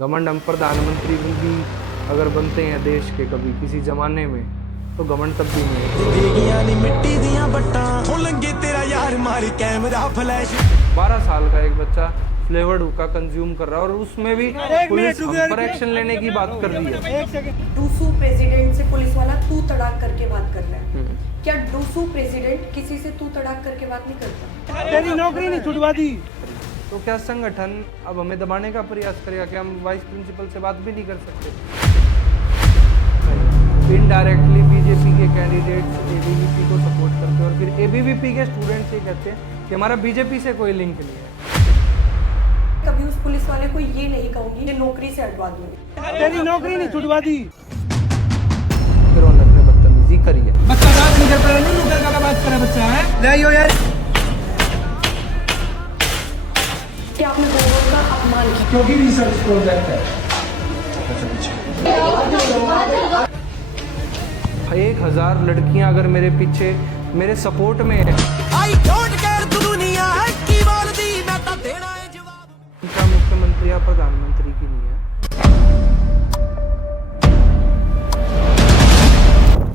घमंड हम प्रधानमंत्री भी अगर बनते हैं देश के कभी किसी जमाने में, तो घमंड तब भी नहीं। मिट्टी दियां बट्टा हो लंगे तेरा यार मारी कैमरा फ्लैश। 12 साल का एक बच्चा फ्लेवर्ड हुक्का कंज्यूम कर रहा है और उसमें भी पुलिस हम पर एक्शन लेने की बात कर रही है। डूसू प्रेसिडेंट से पुलिस वाला तू तड़ाक करके बात कर रहा है। क्या डूसू प्रेसिडेंट किसी से तू तड़ाक करके बात नहीं करता? तेरी नौकरी नहीं छुड़वा दी। तो क्या संगठन अब हमें दबाने का प्रयास करेगा कि हम वाइस प्रिंसिपल से बात भी नहीं कर सकते? इनडायरेक्टली बीजेपी के कैंडिडेट्स एबीवीपी को सपोर्ट करते हैं और फिर एबीवीपी के स्टूडेंट्स ये कहते हैं कि हमारा बीजेपी से कोई लिंक नहीं है। कभी उस पुलिस वाले को ये नहीं कहूंगी कि नौकरी से हटवा दूंगी। तेरी नौकरी नहीं छुड़वा दी। फिर रौनक ने बदतमीजी करी है। बच्चा बात नहीं कर पा रहा, नहीं का बात कर रहा बच्चा है। ले आइयो यार। कि आपने गौरव का अपमान किया क्योंकि रिसर्च प्रोजेक्ट है। 1000 लड़कियां अगर मेरे पीछे मेरे सपोर्ट में है, आई डोंट केयर दुनिया है की बोल दी मैं तो देना है जवाब। उनका मुख्यमंत्री या प्रधानमंत्री की नहीं है।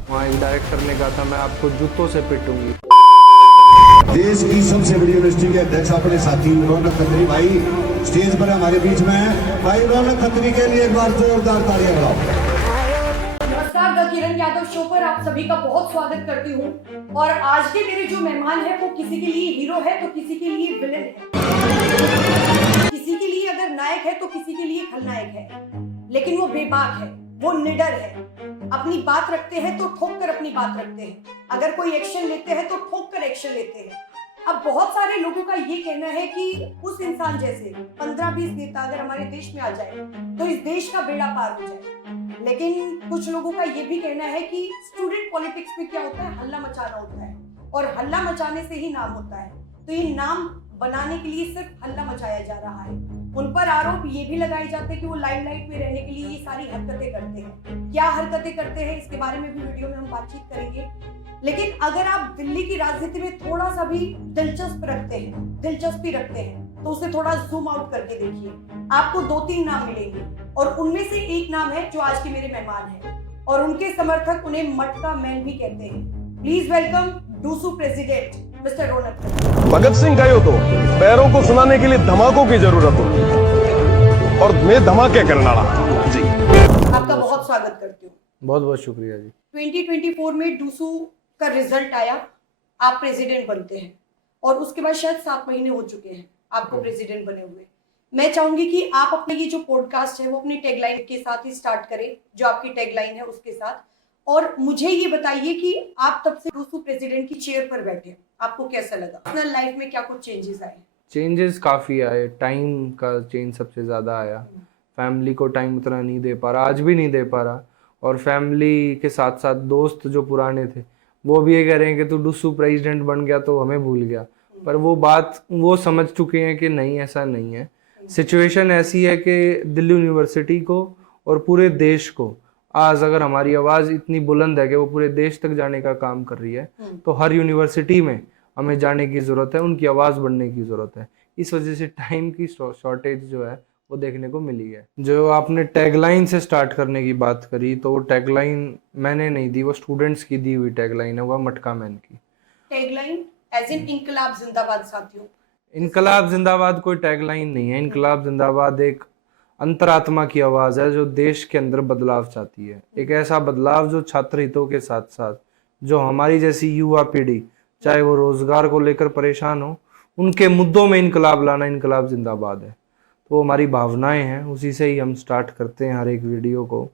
वहाँ एक डायरेक्टर ने कहा था मैं आपको जूतों से पिटूंगी। देश की सबसे बड़ी यूनिवर्सिटी के अध्यक्ष अपने साथी रौनक खत्री भाई स्टेज पर हमारे बीच में है। भाई रौनक खत्री के लिए एक बार जोरदार तालियां बजाओ। नमस्कार, द किरण यादव शो पर आप सभी का बहुत स्वागत करती हूँ। और आज के मेरे जो मेहमान है वो किसी के लिए हीरो है तो किसी के लिए विलेन है, किसी के लिए अगर नायक है तो किसी के लिए खलनायक है। लेकिन वो बेबाक है, वो निडर है, अपनी बात रखते हैं तो ठोक कर अपनी बात रखते हैं, अगर कोई एक्शन लेते हैं तो ठोक कर एक्शन लेते हैं। अब बहुत सारे लोगों का ये कहना है कि उस इंसान जैसे 15-20 नेता अगर हमारे देश में आ जाए तो इस देश का बेड़ा पार हो जाए। लेकिन कुछ लोगों का ये भी कहना है कि स्टूडेंट पॉलिटिक्स में क्या होता है, हल्ला मचाना होता है और हल्ला मचाने से ही नाम होता है। तो ये नाम बनाने के लिए सिर्फ हल्ला मचाया जा रहा है। उन पर आरोप ये भी लगाए जाते हैं कि वो लाइमलाइट में रहने के लिए ये सारी हरकतें करते हैं। क्या हरकतें करते हैं इसके बारे में भी वीडियो में हम बातचीत करेंगे। लेकिन अगर आप दिल्ली की राजनीति में थोड़ा सा भी दिलचस्पी रखते हैं तो उसे थोड़ा जूम आउट करके देखिए, आपको 2-3 नाम मिलेंगे और उनमें से एक नाम है जो आज के मेरे मेहमान हैं और उनके समर्थक उन्हें मटका मैन भी कहते हैं। Please welcome DUSU president mister Raunak. Bhagat Singh गए हो तो पैरों को सुनाने के लिए धमाकों की जरूरत होती और मैं धमाके करने वाला जी। आपका बहुत स्वागत करती हूँ। बहुत बहुत शुक्रिया जी। 2024 में डूसू का रिजल्ट आया, आप प्रेसिडेंट बनते हैं और उसके बाद शायद 7 महीने हो चुके हैं आपको प्रेसिडेंट बने हुए। मैं चाहूंगी कि आप अपने ये जो पॉडकास्ट है वो अपनी टैगलाइन के साथ ही स्टार्ट करें, जो आपकी टैगलाइन है उसके साथ। और मुझे ये बताइए कि आप तब से डूसू प्रेसिडेंट की चेयर पर बैठे, आपको कैसा लगा? पर्सनल लाइफ में क्या कुछ चेंजेस आए? चेंजेस काफ़ी आए, टाइम का चेंज सबसे ज़्यादा आया। फैमिली को टाइम उतना नहीं दे पा रहा, आज भी नहीं दे पा रहा। और फैमिली के साथ साथ दोस्त जो पुराने थे वो भी ये कह रहे हैं कि तू डूसू प्रेसिडेंट बन गया तो हमें भूल गया। पर वो बात वो समझ चुके हैं कि नहीं, ऐसा नहीं है। सिचुएशन ऐसी है कि दिल्ली यूनिवर्सिटी को और पूरे देश को आज अगर हमारी आवाज़ इतनी बुलंद है कि वो पूरे देश तक जाने का काम कर रही है, तो हर यूनिवर्सिटी में हमें जाने की ज़रूरत है, उनकी आवाज़ बढ़ने की ज़रूरत है। इस वजह से टाइम की शॉर्टेज जो है वो देखने को मिली है। जो आपने टैगलाइन से स्टार्ट करने की बात करी, तो वो टैगलाइन मैंने नहीं दी, वो स्टूडेंट्स की दी हुई टैगलाइन है, वो मटका मैन की टैगलाइन एज इन इनकलाब जिंदाबाद। साथियों, इनकलाब जिंदाबाद कोई टैगलाइन नहीं है। इनकलाब जिंदाबाद एक अंतरात्मा की आवाज़ है जो देश के अंदर बदलाव चाहती है। एक ऐसा बदलाव जो छात्र हितों के साथ साथ जो हमारी जैसी युवा पीढ़ी, चाहे वो रोजगार को लेकर परेशान हो, उनके मुद्दों में इनकलाब लाना इनकलाब जिंदाबाद है। तो हमारी भावनाएं हैं, उसी से ही हम स्टार्ट करते हैं हर एक वीडियो को।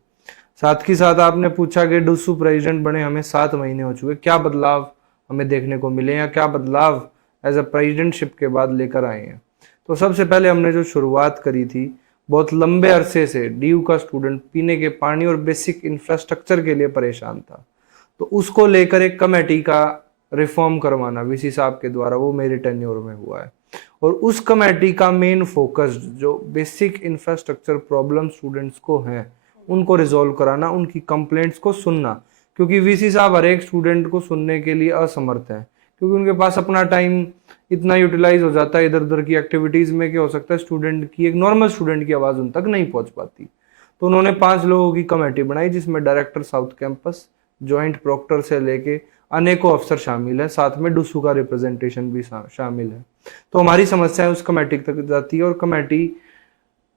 साथ ही साथ आपने पूछा कि डूसू प्रेसिडेंट बने हमें 7 महीने हो चुके, क्या बदलाव हमें देखने को मिले या क्या बदलाव एज अ प्रेसिडेंटशिप के बाद लेकर आए हैं। तो सबसे पहले हमने जो शुरुआत करी थी, बहुत लंबे अरसे से डीयू का स्टूडेंट पीने के पानी और बेसिक इंफ्रास्ट्रक्चर के लिए परेशान था, तो उसको लेकर एक कमेटी का रिफॉर्म करवाना वीसी साहब के द्वारा, वो मेरे टेन्योर में हुआ है। और उस कमेटी का मेन फोकस जो बेसिक इंफ्रास्ट्रक्चर प्रॉब्लम स्टूडेंट्स को हैं उनको रिजॉल्व कराना, उनकी कंप्लेंट्स को सुनना, क्योंकि वीसी साहब हर एक स्टूडेंट को सुनने के लिए असमर्थ हैं, क्योंकि उनके पास अपना टाइम इतना यूटिलाइज हो जाता है इधर उधर की एक्टिविटीज में, क्या हो सकता है स्टूडेंट की, एक नॉर्मल स्टूडेंट की आवाज़ उन तक नहीं पहुंच पाती। तो उन्होंने 5 लोगों की कमेटी बनाई जिसमें director south campus, joint proctor से लेके अनेकों अफसर शामिल हैं, साथ में डूसू का रिप्रेजेंटेशन भी शामिल है। तो हमारी समस्याएं उस कमेटी तक जाती है और कमेटी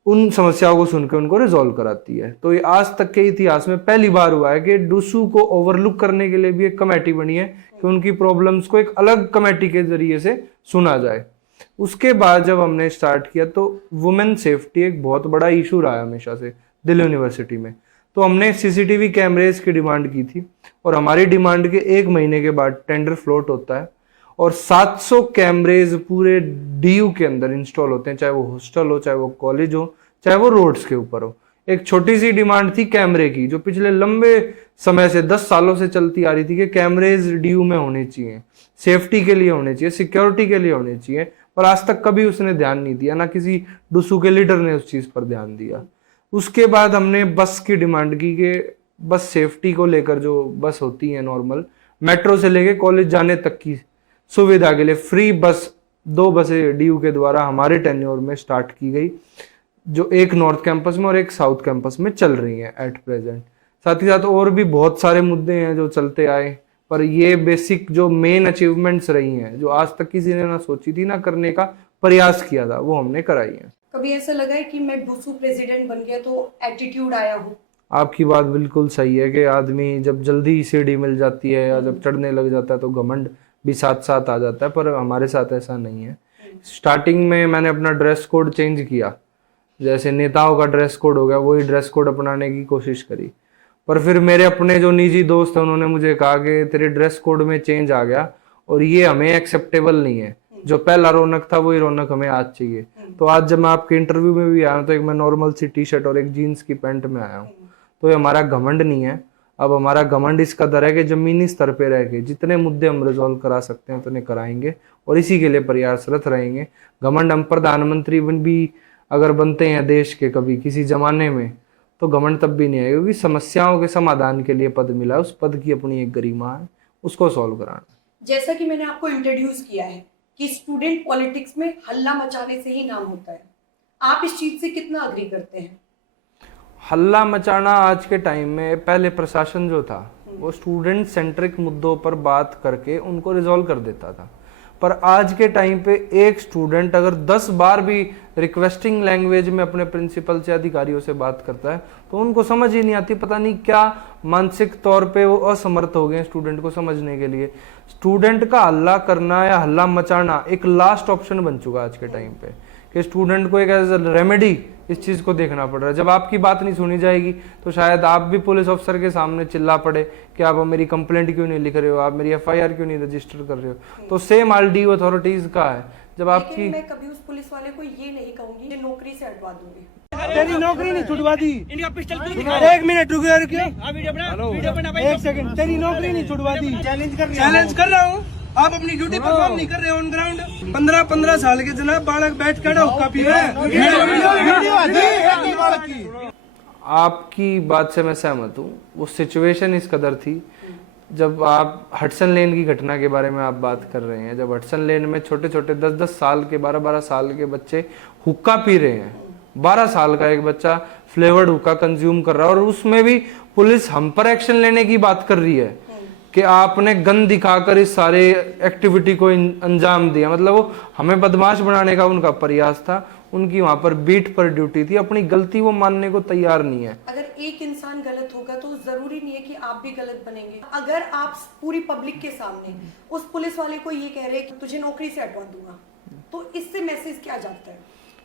उन समस्याओं को सुनकर उनको रिजॉल्व कराती है। तो ये आज तक के इतिहास में पहली बार हुआ है कि डूसू को ओवरलुक करने के लिए भी एक कमेटी बनी है कि उनकी प्रॉब्लम्स को एक अलग कमेटी के जरिए से सुना जाए। उसके बाद जब हमने स्टार्ट किया तो वुमेन सेफ्टी एक बहुत बड़ा इशू रहा है हमेशा से दिल्ली यूनिवर्सिटी में। तो हमने सीसीटीवी कैमरेज की डिमांड की थी और हमारी डिमांड के 1 महीने के बाद टेंडर फ्लोट होता है और 700 कैमरेज पूरे डीयू के अंदर इंस्टॉल होते हैं, चाहे वो हॉस्टल हो, चाहे वो कॉलेज हो, चाहे वो रोड्स के ऊपर हो। एक छोटी सी डिमांड थी कैमरे की जो पिछले लंबे समय से 10 सालों से चलती आ रही थी कि कैमरेज डीयू में होने चाहिए, सेफ्टी के लिए होने चाहिए, सिक्योरिटी के लिए होने चाहिए, पर आज तक कभी उसने ध्यान नहीं दिया, ना किसी डूसू के लीडर ने उस चीज पर ध्यान दिया। उसके बाद हमने बस की डिमांड की कि बस सेफ्टी को लेकर जो बस होती है नॉर्मल, मेट्रो से लेके कॉलेज जाने तक की सुविधा के लिए फ्री बस 2 बसें डीयू के द्वारा हमारे टेन्योर में स्टार्ट की गई, जो एक नॉर्थ कैंपस में और एक साउथ कैंपस में चल रही हैं एट प्रेजेंट। साथ ही साथ और भी बहुत सारे मुद्दे हैं जो चलते आए, पर ये बेसिक जो मेन अचीवमेंट्स रही हैं जो आज तक किसी ने ना सोची थी ना करने का प्रयास किया था, वो हमने कराई है। कभी ऐसा लगा है कि मैं डूसू प्रेसिडेंट बन गया तो एटीट्यूड आया हूँ? आपकी बात बिल्कुल सही है कि आदमी जब जल्दी सीढ़ी मिल जाती है या जब चढ़ने लग जाता है तो घमंड भी साथ साथ आ जाता है, पर हमारे साथ ऐसा नहीं है। स्टार्टिंग में मैंने अपना ड्रेस कोड चेंज किया, जैसे नेताओं का ड्रेस कोड हो गया वही ड्रेस कोड अपनाने की कोशिश करी, पर फिर मेरे अपने जो निजी दोस्त हैं उन्होंने मुझे कहा कि तेरे ड्रेस कोड में चेंज आ गया और ये हमें एक्सेप्टेबल नहीं है, जो पहला रौनक था वही रौनक हमें आज चाहिए। तो आज जब मैं आपके इंटरव्यू में भी आया हूँ तो एक मैं नॉर्मल सी टी शर्ट और एक जीन्स की पैंट में आया हूँ। तो ये हमारा घमंड नहीं है, अब हमारा घमंड इस कदर है कि जमीनी स्तर पे रह के जितने मुद्दे हम रिजॉल्व करा सकते हैं उतने कराएंगे और इसी के लिए प्रयासरत रहेंगे। घमंड हम प्रधानमंत्री भी अगर बनते हैं देश के कभी किसी जमाने में तो घमंड तब भी नहीं आएगा, क्योंकि समस्याओं के समाधान के लिए पद मिला है, उस पद की अपनी एक गरिमा है, उसको सॉल्व कराना। जैसा कि मैंने आपको इंट्रोड्यूस किया है कि स्टूडेंट पॉलिटिक्स में हल्ला मचाने से ही नाम होता है, आप इस चीज से कितना अग्री करते हैं? हल्ला मचाना आज के टाइम में, पहले प्रशासन जो था वो स्टूडेंट सेंट्रिक मुद्दों पर बात करके उनको रिजॉल्व कर देता था, पर आज के टाइम पे एक स्टूडेंट अगर 10 बार भी रिक्वेस्टिंग लैंग्वेज में अपने प्रिंसिपल से अधिकारियों से बात करता है तो उनको समझ ही नहीं आती, पता नहीं क्या मानसिक तौर पे वो असमर्थ हो गए स्टूडेंट को समझने के लिए। स्टूडेंट का हल्ला करना या हल्ला मचाना एक लास्ट ऑप्शन बन चुका है आज के टाइम पे, कि स्टूडेंट को एक एज अ रेमेडी इस चीज को देखना पड़ रहा है। जब आपकी बात नहीं सुनी जाएगी तो शायद आप भी पुलिस अफसर के सामने चिल्ला पड़े कि आप मेरी कंप्लेंट क्यों नहीं लिख रहे हो, आप मेरी एफआईआर क्यों नहीं रजिस्टर कर रहे हो। तो सेम आरडीओ अथॉरिटीज का है, जब आपकी मैं कभी उस पुलिस वाले को ये नहीं कहूंगी कि नौकरी से हटवा दूंगी। तेरी नौकरी नहीं छुड़वा दी। इनका पिस्टल क्यों 1 मिनट रुको, रुकिए, वीडियो बना भाई। 1 सेकंड, तेरी नौकरी नहीं छुड़वा दी। चैलेंज कर रहा हूँ, आप अपनी ड्यूटी परफॉर्म नहीं कर रहे ऑन ग्राउंड। 15 साल के जनाब बालक बैठ कर हुक्का पी रहे हैं। आपकी बात से मैं सहमत हूँ, वो सिचुएशन इस कदर थी। जब आप हडसन लेन की घटना के बारे में आप बात कर रहे हैं, जब हडसन लेन में छोटे छोटे 10-10 साल के 12-12 साल के बच्चे हुक्का पी रहे हैं, 12 साल का एक बच्चा फ्लेवर्ड हुक्का कंज्यूम कर रहा है और उसमें भी पुलिस हम पर एक्शन लेने की बात कर रही है कि आपने गन दिखाकर इस सारे एक्टिविटी को अंजाम दिया। मतलब वो हमें बदमाश बनाने का उनका प्रयास था, उनकी वहां पर बीट पर ड्यूटी थी, अपनी गलती वो मानने को तैयार नहीं है। अगर एक इंसान गलत होगा तो जरूरी नहीं है कि आप भी गलत बनेंगे। अगर आप पूरी पब्लिक के सामने उस पुलिस वाले को ये कह रहे हैं कि तुझे नौकरी से हटवा दूंगा, तो इससे मैसेज क्या जाता है?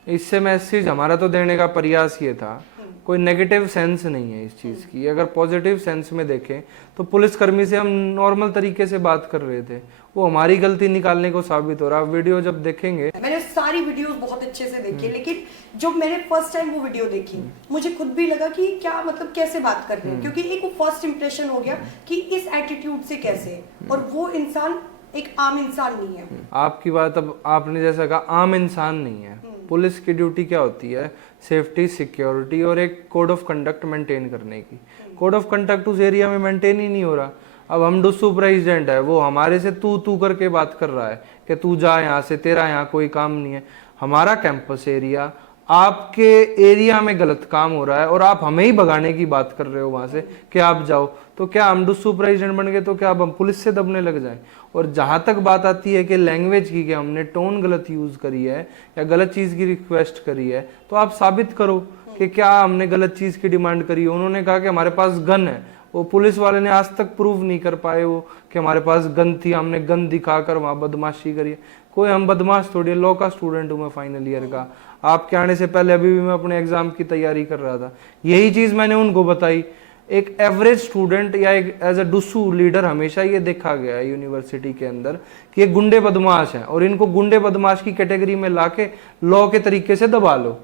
इससे मैसेज हमारा तो देने का प्रयास ये था, कोई नेगेटिव सेंस नहीं है इस चीज की। अगर पॉजिटिव सेंस में देखें तो पुलिसकर्मी से हम नॉर्मल तरीके से बात कर रहे थे, वो हमारी गलती निकालने को साबित हो रहा है। वीडियो जब देखेंगे, मैंने सारी वीडियोस बहुत अच्छे से देखी, लेकिन जब मैंने फर्स्ट टाइम वो वीडियो देखी मुझे खुद भी लगा कि क्या मतलब कैसे बात कर रहे हैं, क्योंकि एक वो फर्स्ट इंप्रेशन हो गया कि इस एटीट्यूड से कैसे, और वो इंसान एक आम इंसान नहीं है। आपकी बात, अब आपने जैसा कहा आम इंसान नहीं है। पुलिस की ड्यूटी क्या होती है? सेफ्टी, सिक्योरिटी और एक कोड ऑफ कंडक्ट मेंटेन करने की। कोड ऑफ कंडक्ट उस एरिया में मेंटेन ही नहीं हो रहा। अब हम डुस्सू प्रेसिडेंट है, वो हमारे से तू करके बात कर रहा है कि तू जा यहाँ से, तेरा यहाँ कोई काम नहीं है। हमारा कैंपस एरिया, आपके एरिया में गलत काम हो रहा है और आप हमें ही भगाने की बात कर रहे हो वहां से कि आप जाओ। तो क्या हम डुस्सू प्रेसिडेंट बन गए तो क्या अब हम पुलिस से दबने लग जाएं? और जहां तक बात आती है कि लैंग्वेज की, कि हमने टोन गलत यूज करी है या गलत चीज की रिक्वेस्ट करी है, तो आप साबित करो कि क्या हमने गलत चीज की डिमांड करी है। उन्होंने कहा कि हमारे पास गन है, वो पुलिस वाले ने आज तक प्रूव नहीं कर पाए वो कि हमारे पास गन थी, हमने गन दिखाकर वहां बदमाशी करी है। कोई हम बदमाश थोड़ी, लॉ का स्टूडेंट हूं मैं फाइनल ईयर का। आपके आने से पहले अभी भी मैं अपने एग्जाम की तैयारी कर रहा था, यही चीज मैंने उनको बताई। एक एवरेज स्टूडेंट या एक एज अ डुस्सू लीडर हमेशा ये देखा गया है यूनिवर्सिटी के अंदर कि ये गुंडे बदमाश हैं, और इनको गुंडे बदमाश की कैटेगरी में लाके लॉ के तरीके से दबा लो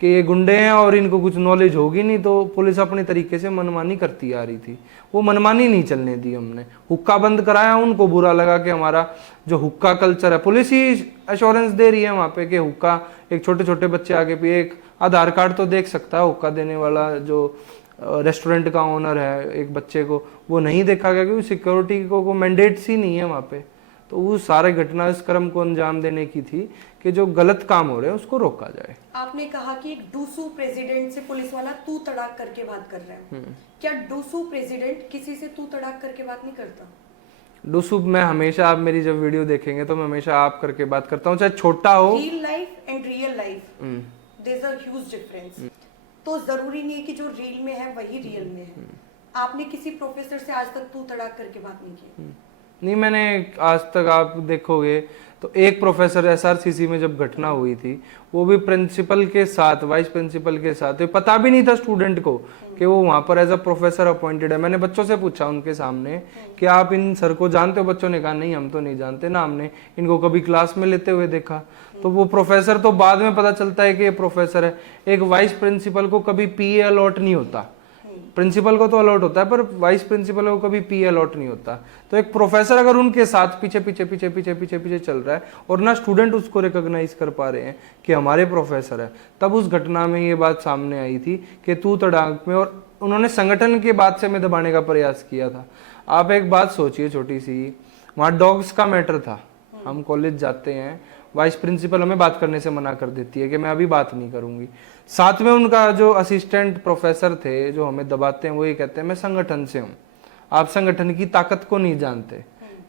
कि ये गुंडे हैं और इनको कुछ नॉलेज होगी नहीं। तो पुलिस अपने तरीके से मनमानी करती आ रही थी, वो मनमानी नहीं चलने दी हमने। हुक्का बंद कराया, उनको बुरा लगा कि हमारा जो हुक्का कल्चर है, पुलिस ही एश्योरेंस दे रही है वहां पे कि हुक्का, एक छोटे छोटे बच्चे आगे पिए, एक आधार कार्ड तो देख सकता है हुक्का देने वाला जो रेस्टोरेंट का ओनर है एक बच्चे को, वो नहीं देखा गया क्योंकि सिक्योरिटी को मैंडेट्स ही नहीं है वहां पे। तो वो सारे घटना इस क्रम को अंजाम देने की थी कि जो गलत काम हो रहे हैं उसको रोका जाए। आपने कहा कि एक डुस्सू प्रेसिडेंट से पुलिस वाला तू तड़ाक करके बात कर रहे हैं, क्या डुस्सू प्रेसिडेंट किसी से तू तड़ाक करके बात नहीं करता? डुस्सू मैं हमेशा, आप मेरी जब वीडियो देखेंगे तो मैं हमेशा आप करके बात करता हूँ, चाहे छोटा हो। Real life and real life there is a huge difference. तो जरूरी नहीं है कि जो रील में है वही रियल में है। आपने किसी प्रोफेसर से आज तक तू तड़ाक करके बात नहीं की? नहीं, मैंने आज तक, आप देखोगे तो एक प्रोफेसर एसआरसीसी में जब घटना हुई थी, वो भी प्रिंसिपल के साथ, वाइस प्रिंसिपल के साथ, तो पता भी नहीं था स्टूडेंट को कि वो वहां पर एज अ प्रोफेसर अपॉइंटेड है। मैंने बच्चों से पूछा उनके सामने कि आप इन सर को जानते हो? बच्चों ने कहा नहीं, हम तो नहीं जानते ना, हमने इनको कभी क्लास में लेते हुए देखा। तो वो प्रोफेसर तो बाद में पता चलता है कि ये प्रोफेसर है। एक वाइस प्रिंसिपल को कभी पीए अलॉट नहीं होता, प्रिंसिपल को तो अलॉट होता है पर वाइस प्रिंसिपल को कभी पी अलॉट नहीं होता। तो एक प्रोफेसर अगर उनके साथ पीछे पीछे पीछे पीछे पीछे पीछे चल रहा है और ना स्टूडेंट उसको रिकॉग्नाइज कर पा रहे हैं कि हमारे प्रोफेसर है, तब उस घटना में ये बात सामने आई थी कि तू तड़ाक में, और उन्होंने संगठन के बात से में दबाने का प्रयास किया था। आप एक बात सोचिए छोटी सी, वहां डॉग्स का मैटर था। हम कॉलेज जाते हैं, वाइस प्रिंसिपल हमें बात करने से मना कर देती है कि मैं अभी बात नहीं करूंगी। साथ में उनका जो असिस्टेंट प्रोफेसर थे जो हमें दबाते हैं, वो ये कहते हैं मैं संगठन से हूँ, आप संगठन की ताकत को नहीं जानते।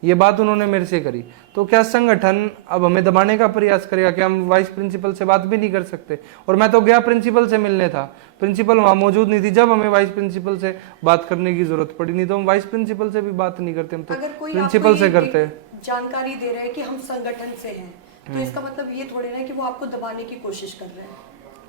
ये बात उन्होंने मेरे से करी। तो क्या संगठन अब हमें दबाने का प्रयास करेगा? क्या हम वाइस प्रिंसिपल से बात भी नहीं कर सकते? और मैं तो गया प्रिंसिपल से मिलने था, प्रिंसिपल वहां मौजूद नहीं थी जब हमें वाइस प्रिंसिपल से बात करने की जरूरत पड़ी। नहीं तो हम वाइस प्रिंसिपल से भी बात नहीं करते, हम तो प्रिंसिपल से करते। जानकारी दे रहे हैं कि हम संगठन से हैं, तो इसका मतलब ये थोड़ी ना है कि वो आपको दबाने की कोशिश कर रहे हैं।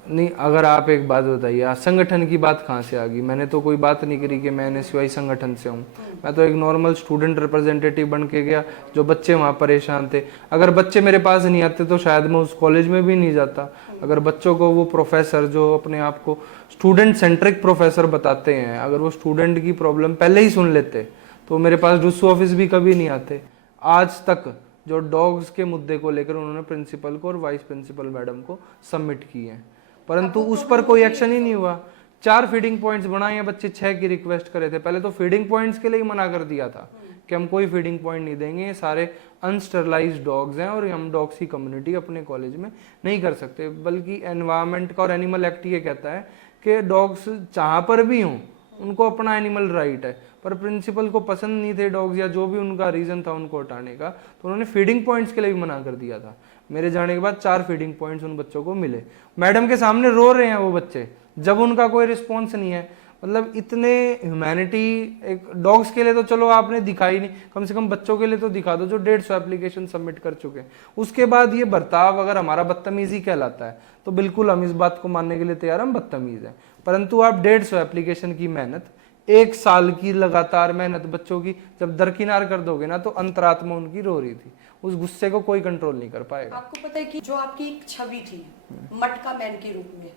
नहीं, अगर आप एक बात बताइए, संगठन की बात कहाँ से आ गई? मैंने तो कोई बात नहीं करी कि मैं एनएसयूआई संगठन से हूँ। मैं तो एक नॉर्मल स्टूडेंट रिप्रेजेंटेटिव बन के गया, जो बच्चे वहाँ परेशान थे। अगर बच्चे मेरे पास नहीं आते तो शायद मैं उस कॉलेज में भी नहीं जाता। अगर बच्चों को वो प्रोफेसर जो अपने आप को स्टूडेंट सेंट्रिक प्रोफेसर बताते हैं, अगर वो स्टूडेंट की प्रॉब्लम पहले ही सुन लेते तो मेरे पास डुस्सू ऑफिस भी कभी नहीं आते। आज तक जो डॉग्स के मुद्दे को लेकर उन्होंने प्रिंसिपल को और वाइस प्रिंसिपल मैडम को सबमिट किए हैं, परंतु उस पर कोई एक्शन ही नहीं हुआ। 4 फीडिंग पॉइंट्स बनाए हैं, बच्चे 6 की रिक्वेस्ट करे थे। पहले तो फीडिंग पॉइंट्स के लिए ही मना कर दिया था कि हम कोई फीडिंग पॉइंट नहीं देंगे, ये सारे अनस्टरलाइज्ड डॉग्स हैं और हम डॉग्स की कम्युनिटी अपने कॉलेज में नहीं कर सकते। बल्कि एनवायरमेंट का और एनिमल एक्ट ये कहता है कि डॉग्स जहाँ पर भी हों उनको अपना एनिमल राइट है। पर प्रिंसिपल को पसंद नहीं थे डॉग्स, या जो भी उनका रीजन था उनको हटाने का, तो उन्होंने फीडिंग पॉइंट्स के लिए भी मना कर दिया था। मेरे जाने के बाद 4 फीडिंग पॉइंट्स उन बच्चों को मिले। मैडम के सामने रो रहे हैं वो बच्चे, जब उनका कोई रिस्पॉन्स नहीं है। मतलब इतने ह्यूमैनिटी, एक डॉग्स के लिए तो चलो आपने दिखाई नहीं, कम से कम बच्चों के लिए तो दिखा दो जो 150 एप्लीकेशन सबमिट कर चुके हैं। उसके बाद ये बर्ताव अगर हमारा बदतमीजी कहलाता है तो बिल्कुल हम इस बात को मानने के लिए तैयार, हम बदतमीज हैं। परंतु आप 150 एप्लीकेशन की मेहनत, 1 साल की लगातार मेहनत बच्चों की जब दरकिनार कर दोगे ना, तो अंतरात्मा उनकी रो रही थी, उस गुस्से को कोई कंट्रोल नहीं कर पाएगा। आपको पता है कि जो आपकी एक छवि थी मटका मैन के रूप में,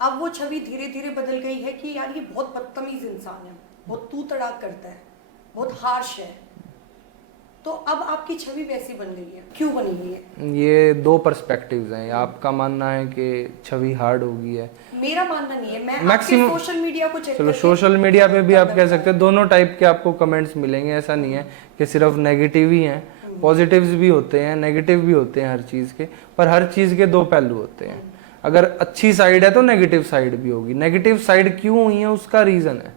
अब वो छवि धीरे धीरे बदल गई है कि यार ये बहुत बदतमीज इंसान है, बहुत तू तड़ाक करता है, बहुत हार्श है। तो अब आपकी छवि वैसी बन गई है, क्यों बनी हुई है? ये दो पर्सपेक्टिव्स हैं। आपका मानना है कि छवि हार्ड हो गई है, मेरा मानना नहीं है। मैं Maximum- आपके सोशल मीडिया को चेक चलो सोशल मीडिया पे भी आप कह सकते हैं, दोनों टाइप के आपको कमेंट्स मिलेंगे। ऐसा नहीं है कि सिर्फ नेगेटिव ही हैं, पॉजिटिव्स भी होते हैं, नेगेटिव भी होते हैं हर चीज़ के। पर हर चीज़ के दो पहलू होते हैं। अगर अच्छी साइड है तो नेगेटिव साइड भी होगी। नेगेटिव साइड क्यों हुई है उसका रीज़न है।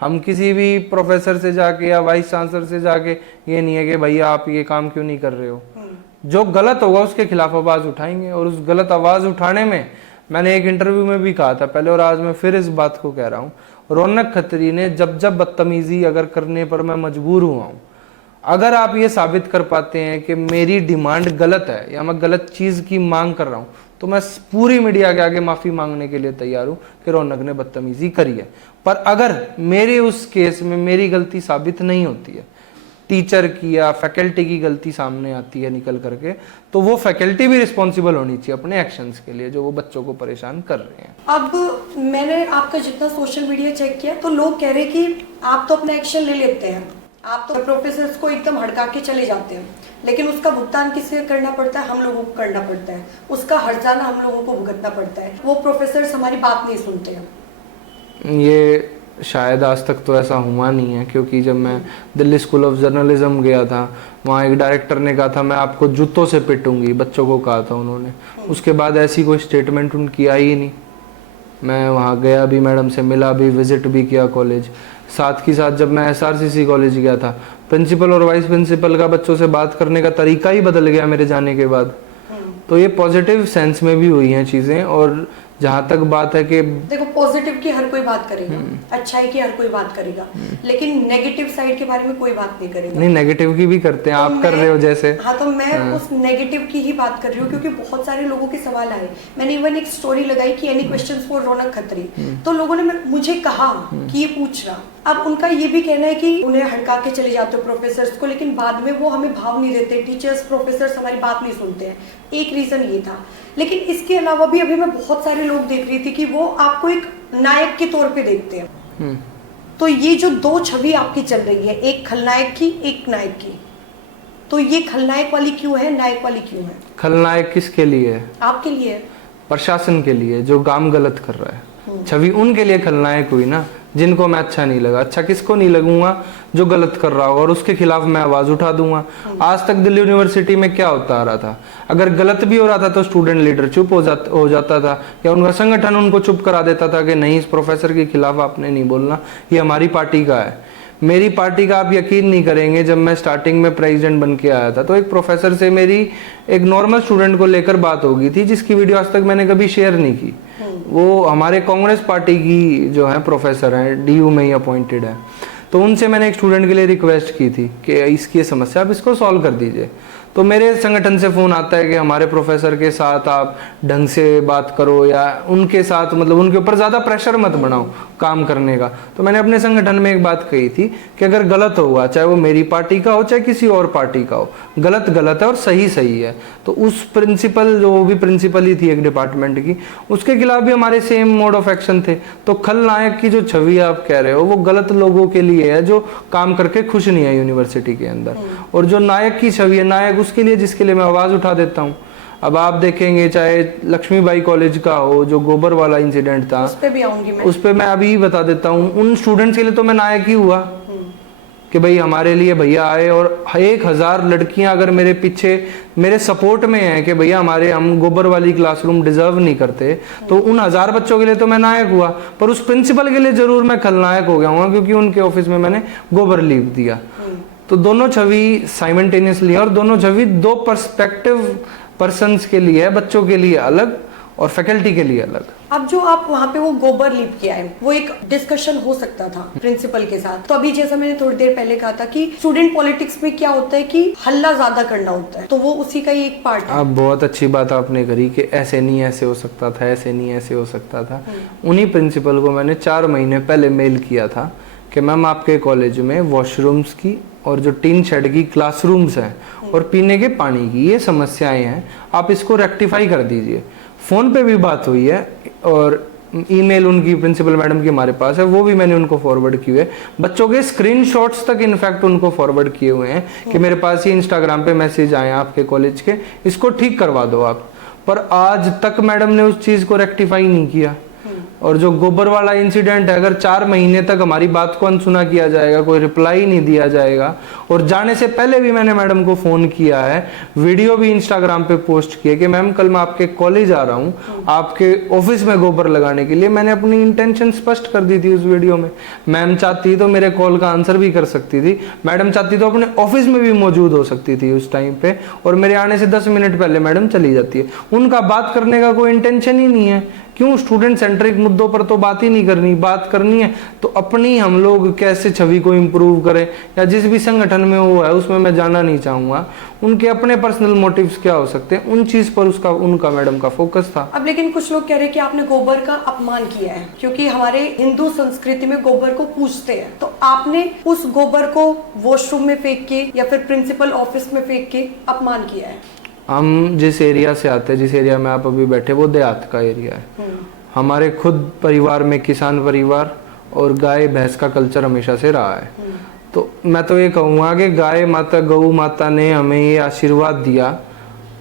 हम किसी भी प्रोफेसर से जाके या वाइस चांसलर से जाके ये नहीं है कि भैया आप ये काम क्यों नहीं कर रहे हो। जो गलत होगा उसके खिलाफ आवाज़ उठाएंगे। और उस गलत आवाज़ उठाने में मैंने एक इंटरव्यू में भी कहा था पहले, और आज मैं फिर इस बात को कह रहा हूँ, रौनक खत्री ने जब जब बदतमीजी अगर करने पर मैं मजबूर हुआ हूँ, अगर आप ये साबित कर पाते हैं कि मेरी डिमांड गलत है या मैं गलत चीज़ की मांग कर रहा हूँ, तो मैं पूरी मीडिया के आगे माफ़ी मांगने के लिए तैयार हूँ कि रौनक ने बदतमीजी करी है। पर अगर मेरे उस केस में मेरी गलती साबित नहीं होती है, टीचर की या फैकल्टी की गलती सामने आती है निकल करके, तो वो फैकल्टी भी रिस्पॉन्सिबल होनी चाहिए अपने एक्शंस के लिए जो वो बच्चों को परेशान कर रहे हैं। अब मैंने आपका जितना सोशल मीडिया चेक किया तो लोग कह रहे हैं कि आप तो अपना एक्शन ले लेते हैं, आप तो प्रोफेसर्स को एकदम हड़का के चले जाते हैं, लेकिन उसका भुगतान किसे करना पड़ता है? हम लोगों को करना पड़ता है। उसका हर्जाना हम लोगों को भुगतना पड़ता है। वो प्रोफेसर्स हमारी बात नहीं सुनते हैं। ये शायद आज तक तो ऐसा हुआ नहीं है, क्योंकि जब मैं दिल्ली स्कूल ऑफ जर्नलिज्म गया था, वहाँ एक डायरेक्टर ने कहा था मैं आपको जूतों से पिटूंगी, बच्चों को कहा था उन्होंने। उसके बाद ऐसी कोई स्टेटमेंट उनकी आई ही नहीं। मैं वहाँ गया भी, मैडम से मिला भी, विजिट भी किया कॉलेज। साथ ही साथ जब मैं SRCC कॉलेज गया था, प्रिंसिपल और वाइस प्रिंसिपल का बच्चों से बात करने का तरीका ही बदल गया मेरे जाने के बाद। तो ये पॉजिटिव सेंस में भी हुई हैं चीज़ें। और जहाँ तक बात है कि देखो, पॉजिटिव की हर कोई बात करेगा, अच्छाई की हर कोई बात करेगा, लेकिन नेगेटिव साइड के बारे में कोई बात नहीं करेगा। नहीं, नेगेटिव की भी करते हैं, तो आप कर रहे हो जैसे। हाँ, तो मैं उस नेगेटिव की ही बात कर रही हूँ, क्योंकि बहुत सारे लोगों के सवाल आए। मैंने इवन एक स्टोरी लगाई कि एनी क्वेश्चंस फॉर रौनक खत्री, तो लोगों ने मुझे कहा कि ये पूछ रहा। अब उनका ये भी कहना है कि उन्हें हड़का के चले जाते हो प्रोफेसर्स को, लेकिन बाद में वो हमें भाव नहीं देते, टीचर्स प्रोफेसर्स हमारी बात नहीं सुनते हैं। एक रीजन ये था। लेकिन इसके अलावा भी अभी मैं बहुत सारे लोग देख रही थी कि वो आपको एक नायक के तौर पे देखते हैं। तो ये जो दो छवि आपकी चल रही है, एक खलनायक की, एक नायक की, तो ये खलनायक वाली क्यों है, नायक वाली क्यों है? खलनायक किसके लिए है? आपके लिए है। प्रशासन के लिए जो काम गलत कर रहा है। छवि उनके लिए खलनायक हुई ना जिनको मैं अच्छा नहीं लगा। अच्छा किसको नहीं लगूंगा? जो गलत कर रहा होगा, और उसके खिलाफ मैं आवाज उठा दूंगा। आज तक दिल्ली यूनिवर्सिटी में क्या होता आ रहा था? अगर गलत भी हो रहा था तो स्टूडेंट लीडर चुप हो जाता था, या उनका संगठन उनको चुप करा देता था कि नहीं, इस प्रोफेसर के खिलाफ आपने नहीं बोलना, ये हमारी पार्टी का है। मेरी पार्टी का आप यकीन नहीं करेंगे, जब मैं स्टार्टिंग में प्रेसिडेंट बन के आया था तो एक प्रोफेसर से मेरी एक नॉर्मल स्टूडेंट को लेकर बात हो गई थी, जिसकी वीडियो आज तक मैंने कभी शेयर नहीं की। वो हमारे कांग्रेस पार्टी की जो है प्रोफेसर हैं, DU में ही अपॉइंटेड है। तो उनसे मैंने एक स्टूडेंट के लिए रिक्वेस्ट की थी कि इसकी समस्या आप इसको सॉल्व कर दीजिए। तो मेरे संगठन से फ़ोन आता है कि हमारे प्रोफेसर के साथ आप ढंग से बात करो, या उनके साथ मतलब उनके ऊपर ज़्यादा प्रेशर मत बनाओ काम करने का। तो मैंने अपने संगठन में एक बात कही थी कि अगर गलत होगा, चाहे वो मेरी पार्टी का हो चाहे किसी और पार्टी का हो, गलत गलत है और सही सही है। तो उस प्रिंसिपल, जो वो भी प्रिंसिपल ही थी एक डिपार्टमेंट की, उसके खिलाफ भी हमारे सेम मोड ऑफ एक्शन थे। तो खलनायक की जो छवि आप कह रहे हो वो गलत लोगों के लिए है जो काम करके खुश नहीं है यूनिवर्सिटी के अंदर, और जो नायक की छवि है, नायक उसके लिए जिसके लिए मैं आवाज़ उठा देता हूँ। अब आप देखेंगे चाहे लक्ष्मीबाई कॉलेज का हो, जो गोबर वाला इंसिडेंट था, उस पे भी आऊंगी मैं। उस पे मैं अभी बता देता हूँ। उन स्टूडेंट्स के लिए तो मैं नायक ही हुआ कि भाई हमारे लिए भैया आए, और 1000 लड़कियां अगर मेरे पीछे मेरे सपोर्ट में हैं कि भैया हम गोबर वाली क्लासरूम डिजर्व नहीं करते, तो उन 1000 बच्चों के लिए तो मैं नायक हुआ। पर उस प्रिंसिपल के लिए जरूर मैं खलनायक हो गया हूँ, क्योंकि उनके ऑफिस में मैंने गोबर लीव दिया। तो दोनों छवि साइमल्टेनियसली, और दोनों छवि दो पर्सपेक्टिव पर्सन्स के लिए है, बच्चों के लिए अलग और फैकल्टी के लिए अलग। अब जो आप वहाँ पे वो गोबर लीप के आए, वो एक डिस्कशन हो सकता था प्रिंसिपल के साथ। तो अभी जैसा मैंने थोड़ी देर पहले कहा था कि स्टूडेंट पॉलिटिक्स में क्या होता है कि हल्ला ज्यादा करना होता है, तो वो उसी का ही एक पार्ट है। अब बहुत अच्छी बात आपने करी कि ऐसे नहीं ऐसे हो सकता था, ऐसे नहीं ऐसे हो सकता था। उन्हीं प्रिंसिपल को मैंने 4 महीने पहले मेल किया था कि मैम आपके कॉलेज में वॉशरूम्स की और जो टीन शेड की क्लासरूम्स हैं और पीने के पानी की ये समस्याएं हैं, आप इसको रेक्टिफाई कर दीजिए। फ़ोन पे भी बात हुई है, और ईमेल उनकी प्रिंसिपल मैडम की हमारे पास है, वो भी मैंने उनको फॉरवर्ड किए हुए। बच्चों के स्क्रीनशॉट्स तक इनफैक्ट उनको फॉरवर्ड किए हुए हैं कि मेरे पास ही इंस्टाग्राम पे मैसेज आए आपके कॉलेज के, इसको ठीक करवा दो आप। पर आज तक मैडम ने उस चीज को रेक्टिफाई नहीं किया। और जो गोबर वाला इंसिडेंट है, अगर 4 महीने तक हमारी बात को अनसुना किया जाएगा, कोई रिप्लाई नहीं दिया जाएगा, और जाने से पहले भी मैंने मैडम को फोन किया है, वीडियो भी इंस्टाग्राम पे पोस्ट किया कि मैम कल मैं आपके कॉलेज आ रहा हूँ, आपके ऑफिस में गोबर लगाने के लिए। मैंने अपनी इंटेंशन स्पष्ट कर दी थी उस वीडियो में। मैम चाहती तो मेरे कॉल का आंसर भी कर सकती थी, मैडम चाहती तो अपने ऑफिस में भी मौजूद हो सकती थी उस टाइम पे, और मेरे आने से 10 मिनट पहले मैडम चली जाती है। उनका बात करने का कोई इंटेंशन ही नहीं है। क्यों? स्टूडेंट सेंट्रिक मुद्दों पर तो बात ही नहीं करनी। बात करनी है तो अपनी हम लोग कैसे छवि को इम्प्रूव करें, या जिस भी संगठन में वो है उसमें मैं जाना नहीं चाहूंगा, उनके अपने पर्सनल मोटिव्स क्या हो सकते हैं, उन चीज पर उनका मैडम का फोकस था। अब लेकिन कुछ लोग कह रहे हैं कि आपने गोबर का अपमान किया है, क्योंकि हमारे हिंदू संस्कृति में गोबर को पूजते हैं। तो आपने उस गोबर को वॉशरूम में फेंक के या फिर प्रिंसिपल ऑफिस में फेंक के अपमान किया है। हम जिस एरिया से आते हैं, जिस एरिया में आप अभी बैठे, वो देहात का एरिया है। हमारे खुद परिवार में किसान परिवार और गाय भैंस का कल्चर हमेशा से रहा है। तो मैं तो ये कहूँगा कि गाय माता, गौ माता ने हमें ये आशीर्वाद दिया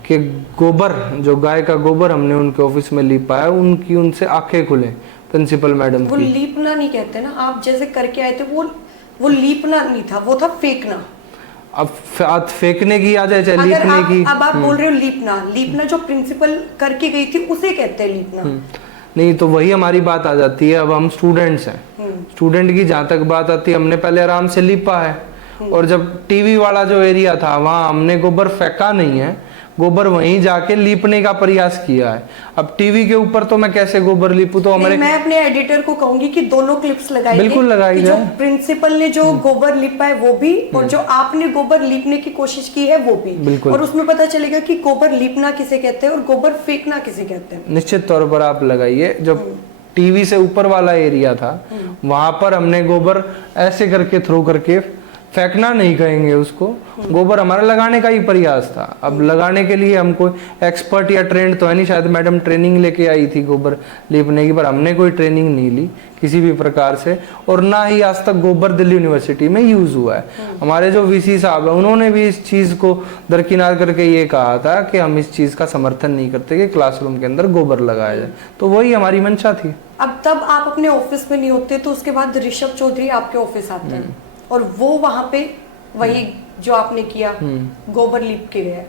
कि गोबर, जो गाय का गोबर हमने उनके ऑफिस में लीपा है, उनकी उनसे आंखें खुले प्रिंसिपल मैडम वो की। लीपना नहीं कहते ना, आप जैसे करके आए थे, वो लीपना नहीं था, वो था फेंकना। अब फेंकने की आ जाए, चाहे अगर लीपने की। अब आप बोल रहे हो लीपना जो प्रिंसिपल करके गई थी उसे कहते हैं लीपना। नहीं तो वही हमारी बात आ जाती है। अब हम स्टूडेंट्स हैं, स्टूडेंट की जहाँ तक बात आती है, हमने पहले आराम से लीपा है, और जब टीवी वाला जो एरिया था वहाँ हमने गोबर फेंका नहीं है, गोबर वहीं जाके लीपने का प्रयास किया है। अब टीवी के ऊपर तो मैं कैसे गोबर लीपू? तो हमारे, मैं अपने एडिटर को कहूंगी कि दोनों क्लिप्स लगाइए, बिल्कुल लगाई कि जो जाए। प्रिंसिपल ने जो गोबर लिपा है वो भी, और जो आपने गोबर लीपने की कोशिश की है वो भी, बिल्कुल। और उसमें पता चलेगा कि गोबर लीपना किसे कहते हैं और गोबर फेंकना किसे कहते हैं। निश्चित तौर पर आप लगाइए। जब टीवी से ऊपर वाला एरिया था वहां पर हमने गोबर ऐसे करके थ्रो करके, फेंकना नहीं कहेंगे उसको, गोबर हमारा लगाने का ही प्रयास था। अब लगाने के लिए हम कोई एक्सपर्ट या ट्रेंड तो है नहीं, शायद मैडम ट्रेनिंग लेके आई थी गोबर लीपने की, पर हमने कोई ट्रेनिंग नहीं ली किसी भी प्रकार से, और ना ही आज तक गोबर दिल्ली यूनिवर्सिटी में यूज हुआ है। हमारे जो वीसी साहब है उन्होंने भी इस चीज को दरकिनार करके ये कहा था कि हम इस चीज का समर्थन नहीं करते कि क्लासरूम के अंदर गोबर लगाया जाए। तो वही हमारी मंशा थी। अब तब आप अपने ऑफिस में नहीं होते, तो उसके बाद ऋषभ चौधरी आपके ऑफिस आते हैं, और वो वहां पे वही जो आपने किया, गोबर लीप के गया।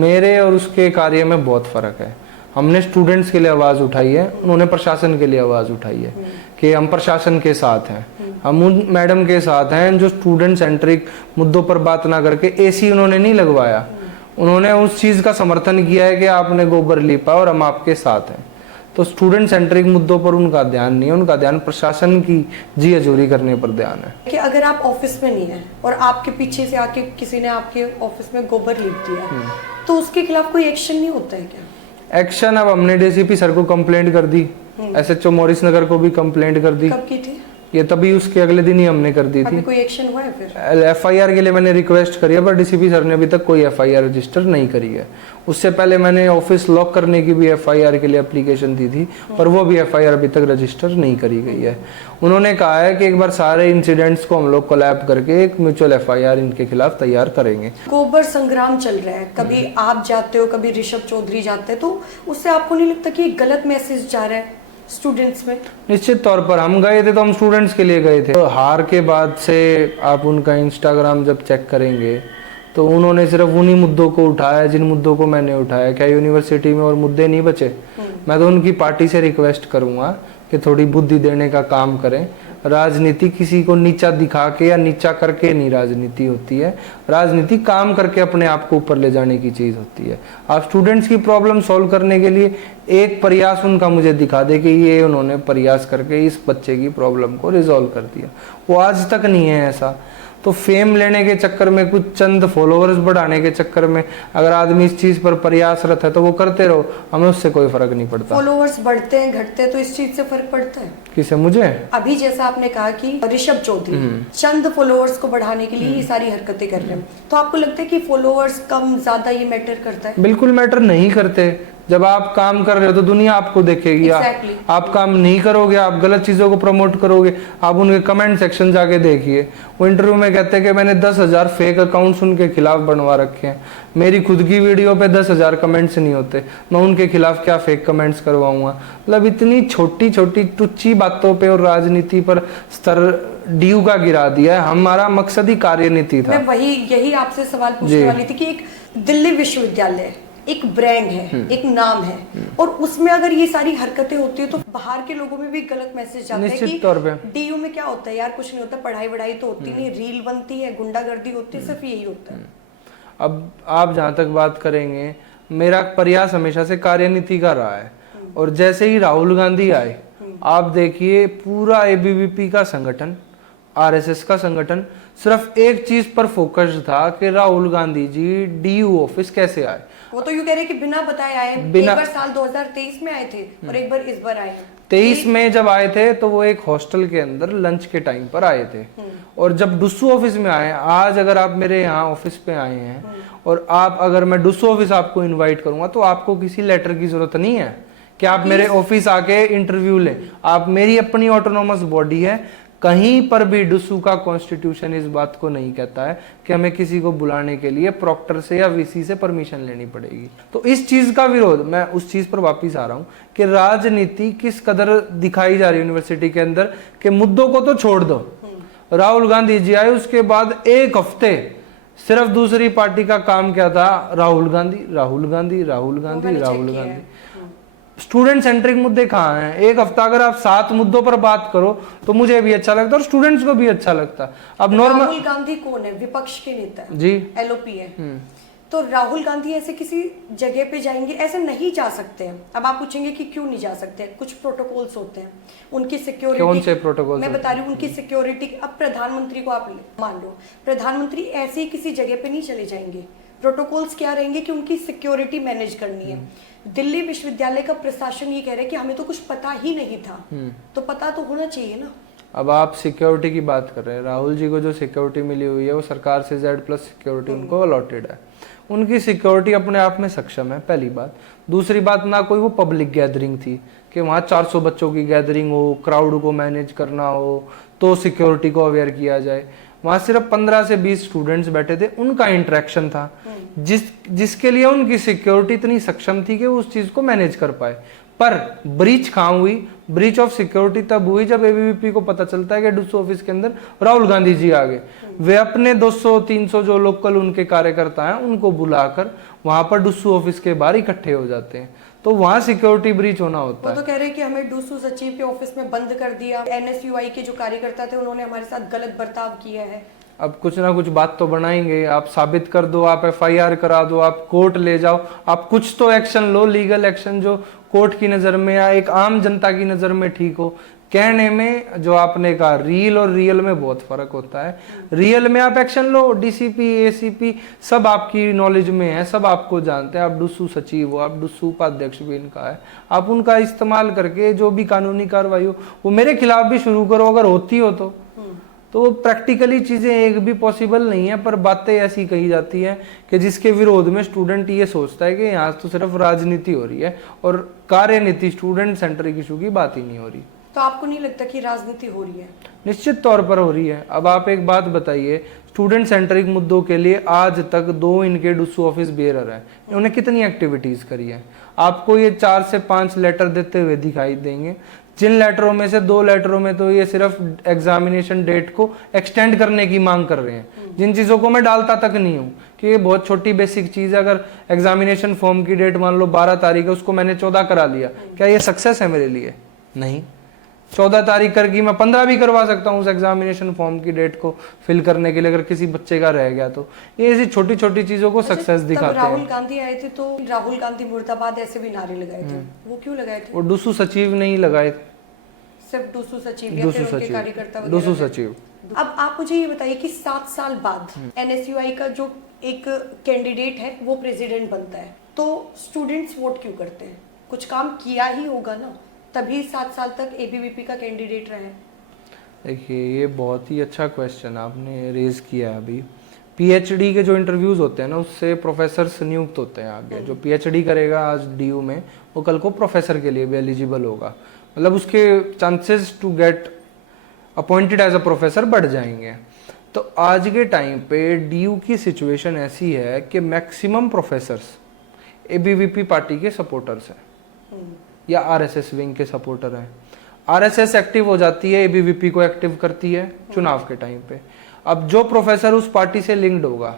मेरे और उसके कार्य में बहुत फर्क है। हमने स्टूडेंट्स के लिए आवाज उठाई है, उन्होंने प्रशासन के लिए आवाज उठाई है कि हम प्रशासन के साथ हैं, हम उन मैडम के साथ हैं जो स्टूडेंट सेंट्रिक मुद्दों पर बात ना करके, एसी उन्होंने नहीं लगवाया, उन्होंने उस चीज का समर्थन किया है कि आपने गोबर लीपा और हम आपके साथ हैं। तो स्टूडेंट सेंट्रिक मुद्दों पर उनका ध्यान नहीं है, उनका ध्यान प्रशासन की जी हजूरी करने पर ध्यान है। कि अगर आप ऑफिस में नहीं है और आपके पीछे से आके किसी ने आपके ऑफिस में गोबर लीप दिया, तो उसके खिलाफ कोई एक्शन नहीं होता है क्या? एक्शन, अब हमने डीसीपी सर को कंप्लेंट कर दी, एसएचओ मॉरिस नगर को भी कंप्लेंट कर दी। कब की थी ये? तभी उसके अगले दिन ही हमने कर दी थी। अभी कोई एक्शन हुआ है फिर? एफआईआर के लिए मैंने रिक्वेस्ट करी है, पर डीसीपी सर ने अभी तक कोई एफआईआर रजिस्टर नहीं करी है। उससे पहले मैंने ऑफिस लॉक करने की भी एफआईआर के लिए एप्लीकेशन दी थी, पर वो भी एफआईआर अभी तक रजिस्टर नहीं करी गई है। उन्होंने कहा है कि एक बार सारे इंसिडेंट्स को हम लोग कोलैब करके एक म्यूचुअल एफआईआर इनके खिलाफ तैयार करेंगे। गोबर संग्राम चल रहा है, कभी आप जाते हो, कभी ऋषभ चौधरी जाते हैं, तो उससे आपको नहीं लगता कि गलत मैसेज जा रहा है स्टूडेंट्स में? निश्चित तौर पर हम गए थे तो हम स्टूडेंट्स के लिए गए थे। तो हार के बाद से आप उनका इंस्टाग्राम जब चेक करेंगे तो उन्होंने सिर्फ उन्हीं मुद्दों को उठाया जिन मुद्दों को मैंने उठाया। क्या यूनिवर्सिटी में और मुद्दे नहीं बचे? मैं तो उनकी पार्टी से रिक्वेस्ट करूंगा कि थोड़ी बुद्धि देने का काम करें। राजनीति किसी को नीचा दिखा के या नीचा करके नहीं राजनीति होती है, राजनीति काम करके अपने आप को ऊपर ले जाने की चीज होती है। आप स्टूडेंट्स की प्रॉब्लम सॉल्व करने के लिए एक प्रयास उनका मुझे दिखा दे कि ये उन्होंने प्रयास करके इस बच्चे की प्रॉब्लम को रिजॉल्व कर दिया, वो आज तक नहीं है ऐसा। तो फेम लेने के चक्कर में, कुछ चंद फॉलोअर्स बढ़ाने के चक्कर में अगर आदमी इस चीज पर प्रयासरत है तो वो करते रहो, हमें उससे कोई फर्क नहीं पड़ता। फॉलोअर्स बढ़ते हैं घटते हैं तो इस चीज से फर्क पड़ता है? किसे? मुझे? अभी जैसा आपने कहा कि ऋषभ चौधरी चंद फॉलोअर्स को बढ़ाने के लिए ये सारी हरकतें कर रहे हैं, तो आपको लगता है कि फॉलोअर्स कम ज्यादा ये मैटर करता है? बिल्कुल मैटर नहीं करते। जब आप काम कर रहे हो तो दुनिया आपको देखेगी। Exactly. आप काम नहीं करोगे, आप गलत चीजों को प्रमोट करोगे। आप उनके कमेंट सेक्शन जाके देखिए, वो इंटरव्यू में कहते हैं कि मैंने 10,000 फेक अकाउंट्स उनके खिलाफ बनवा रखे हैं। मेरी खुद की वीडियो पे 10,000 कमेंट्स नहीं होते, मैं उनके खिलाफ क्या फेक कमेंट्स करवाऊंगा। मतलब इतनी छोटी छोटी टुच्ची बातों पे और राजनीति पर स्तर ड्यू का गिरा दिया है। हमारा मकसद ही कार्यनीति था। मैं यही आपसे सवाल पूछने जी। वाली थी कि एक दिल्ली विश्वविद्यालय एक ब्रांड है, एक नाम है, और उसमें अगर ये सारी हरकतें होती है तो बाहर के लोगों में भी गलत मैसेज जाता है निश्चित कि तौर पे। डीयू में क्या होता है यार, कुछ नहीं होता, पढ़ाई वढ़ाई तो होती नहीं, रील बनती है, गुंडागर्दी होती है, सिर्फ यही होता है। अब आप जहाँ तक बात करेंगे, मेरा प्रयास हमेशा से कार्यनीति का रहा है। और जैसे ही राहुल गांधी आए, आप देखिए पूरा एबीवीपी का संगठन, आरएसएस का संगठन सिर्फ एक चीज पर फोकस था कि राहुल गांधी जी डीयू ऑफिस कैसे आए। वो तो यूं कह रहे हैं कि बिना बताए आए, एक बार साल 2023 में आए थे और एक बार इस बार आए हैं। 23 में जब आए थे तो वो एक हॉस्टल के अंदर लंच के टाइम पर आए थे। और जब डुस्सू ऑफिस में आए, आज अगर आप मेरे यहाँ ऑफिस पे आए हैं और आप अगर मैं डुस्सू ऑफिस आपको इनवाइट करूंगा तो आपको किसी लेटर की जरूरत नहीं है कि आप मेरे ऑफिस आके इंटरव्यू लें। आप, मेरी अपनी ऑटोनोमस बॉडी है। कहीं पर भी डुस्सू का कॉन्स्टिट्यूशन इस बात को नहीं कहता है कि हमें किसी को बुलाने के लिए प्रॉक्टर से या वीसी से परमिशन लेनी पड़ेगी। तो इस चीज का विरोध, मैं उस चीज पर वापिस आ रहा हूं कि राजनीति किस कदर दिखाई जा रही है यूनिवर्सिटी के अंदर कि मुद्दों को तो छोड़ दो। राहुल गांधी जी आए, उसके बाद एक हफ्ते सिर्फ दूसरी पार्टी का काम क्या था, राहुल गांधी राहुल गांधी राहुल गांधी राहुल गांधी। स्टूडेंट सेंट्रिक मुद्दे कहाँ हैं? एक हफ्ता अगर आप 7 मुद्दों पर बात करो तो मुझे भी अच्छा लगता है और स्टूडेंट्स को भी अच्छा लगता है। अब नॉर्मल, राहुल गांधी कौन है? विपक्ष के नेता है जी, एलओपी है। तो राहुल गांधी ऐसे किसी जगह पे जाएंगे, ऐसे नहीं जा सकते हैं। अब आप पूछेंगे कि क्यों नहीं जा सकते? कुछ प्रोटोकॉल्स होते हैं, उनकी सिक्योरिटी। कौन से प्रोटोकॉल? मैं बता रही हूँ उनकी सिक्योरिटी। अब प्रधानमंत्री को आप मान लो, प्रधानमंत्री ऐसे ही किसी जगह पे नहीं चले जाएंगे। प्रोटोकॉल्स क्या रहेंगे कि उनकी सिक्योरिटी मैनेज करनी है। दिल्ली विश्वविद्यालय का प्रशासन ये कह रहा है कि हमें तो कुछ पता ही नहीं था, तो पता तो होना चाहिए ना। अब आप सिक्योरिटी की बात कर रहे हैं, राहुल जी को जो सिक्योरिटी मिली हुई है वो सरकार से Z+ सिक्योरिटी उनको अलॉटेड है। उनकी सिक्योरिटी अपने आप में सक्षम है, पहली बात। दूसरी बात, ना कोई वो पब्लिक गैदरिंग थी कि वहाँ 400 बच्चों की गैदरिंग हो, क्राउड को मैनेज करना हो तो सिक्योरिटी को अवेयर किया जाए। वहाँ सिर्फ 15 से 20 स्टूडेंट्स बैठे थे, उनका इंटरेक्शन था जिसके लिए उनकी सिक्योरिटी इतनी सक्षम थी कि वो उस चीज को मैनेज कर पाए। पर ब्रीच कहाँ हुई? ब्रीच ऑफ सिक्योरिटी तब हुई जब एबीवीपी को पता चलता है कि डुस्सू ऑफिस के अंदर राहुल गांधी जी आ गए। वे अपने 200-300 जो लोकल उनके कार्यकर्ता हैं उनको बुलाकर वहां पर डुस्सू ऑफिस के बाहर इकट्ठे हो जाते हैं, तो वहां सिक्योरिटी ब्रीच होना होता है। वो तो कह रहे हैं कि हमें डुस्सू सचिव के ऑफिस में बंद कर दिया, एनएसयूआई के जो कार्यकर्ता थे उन्होंने हमारे साथ गलत बर्ताव किया है। अब कुछ ना कुछ बात तो बनाएंगे, आप साबित कर दो, आप FIR करा दो, आप कोर्ट ले जाओ, आप कुछ तो एक्शन लो, लीगल एक्शन जो कोर्ट की नज़र में या एक आम जनता की नज़र में ठीक हो। कहने में जो आपने कहा रील और रियल में बहुत फर्क होता है। रियल में आप एक्शन लो, DCP ACP सब आपकी नॉलेज में है, सब आपको जानते हैं। आप डुस्सू सचिव हो, आप डुस्सू उपाध्यक्ष भी इनका है, आप उनका इस्तेमाल करके जो भी कानूनी कार्रवाई हो वो मेरे खिलाफ भी शुरू करो अगर होती हो तो प्रैक्टिकली चीजें एक भी पॉसिबल नहीं है। पर बातें ऐसी कही जाती है कि जिसके विरोध में स्टूडेंट ये सोचता है कि यहाँ तो सिर्फ राजनीति हो रही है और कार्यनीति स्टूडेंट सेंट्रिक इशू की बात ही नहीं हो रही। तो आपको नहीं लगता कि राजनीति हो रही है? निश्चित तौर पर हो रही है। अब आप एक बात बताइए, स्टूडेंट सेंट्रिक मुद्दों के लिए आज तक 2 इनके डुस्सू ऑफिस बेरर है, उन्होंने कितनी एक्टिविटीज करी है? आपको ये 4 से 5 लेटर देते हुए दिखाई देंगे, जिन लेटरों में से 2 लेटरों में तो ये सिर्फ एग्जामिनेशन डेट को एक्सटेंड करने की मांग कर रहे हैं, जिन चीज़ों को मैं डालता तक नहीं हूँ कि ये बहुत छोटी बेसिक चीज़ है। अगर एग्जामिनेशन फॉर्म की डेट मान लो 12 तारीख है, उसको मैंने 14 करा लिया, क्या ये सक्सेस है मेरे लिए? नहीं। 14 तारीख करके मैं 15 भी करवा सकता हूँ उस एग्जामिनेशन फॉर्म की डेट को फिल करने के लिए, अगर किसी बच्चे का रह गया तो। ये ऐसी छोटी छोटी चीजों को सक्सेस दिखाते हैं। राहुल गांधी आए थे तो राहुल गांधी मुर्दाबाद ऐसे भी नारे लगाए थे, वो क्यों लगाए थे? वो डुस्सू सचिव नहीं लगाए थे, सिर्फ डुस्सू सचिव या फिर उनके कार्यकर्ता वगैरह? डुस्सू सचिव। अब आप मुझे ये बताइए कि 7 साल बाद NSUI का जो एक कैंडिडेट है वो प्रेसिडेंट बनता है, तो स्टूडेंट्स वोट क्यों करते हैं? कुछ काम किया ही होगा ना, तभी 7 साल तक ABVP का कैंडिडेट रहे। देखिए, ये बहुत ही अच्छा क्वेश्चन आपने रेज किया है अभी। पीएचडी के जो इंटरव्यूज होते हैं ना, उससे प्रोफेसर्स नियुक्त होते हैं आगे। जो पीएचडी करेगा आज डीयू में, वो कल को प्रोफेसर के लिए भी एलिजिबल होगा, मतलब उसके chances to get appointed as a professor बढ़ जाएंगे। तो आज के टाइम पे डीयू की सिचुएशन ऐसी है कि मैक्सिमम प्रोफेसर्स एबीवीपी पार्टी के सपोर्टर्स हैं या आरएसएस विंग के सपोर्टर हैं। आरएसएस एक्टिव हो जाती है, एबीवीपी को एक्टिव करती है चुनाव के टाइम पे। अब जो प्रोफेसर उस पार्टी से लिंक्ड होगा,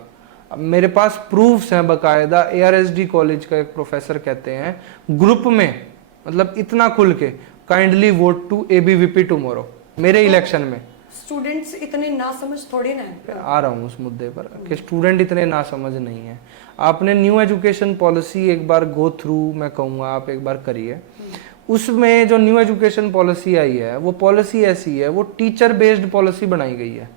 अब मेरे पास प्रूफ्स हैं बकायदा। एआरएसडी कॉलेज का एक प्रोफेसर कहते हैं ग्रुप में, मतलब इतना खुल के, kindly vote to ABVP tomorrow, मेरे इलेक्शन में। स्टूडेंट्स इतने ना समझ थोड़े ना है। आ रहा हूँ उस मुद्दे पर कि स्टूडेंट इतने ना समझ नहीं है। आपने न्यू एजुकेशन पॉलिसी एक बार गो थ्रू, मैं कहूँगा आप एक बार करिए। उसमें जो न्यू एजुकेशन पॉलिसी आई है, वो पॉलिसी ऐसी है, वो टीचर बेस्ड पॉलिसी बनाई गई है।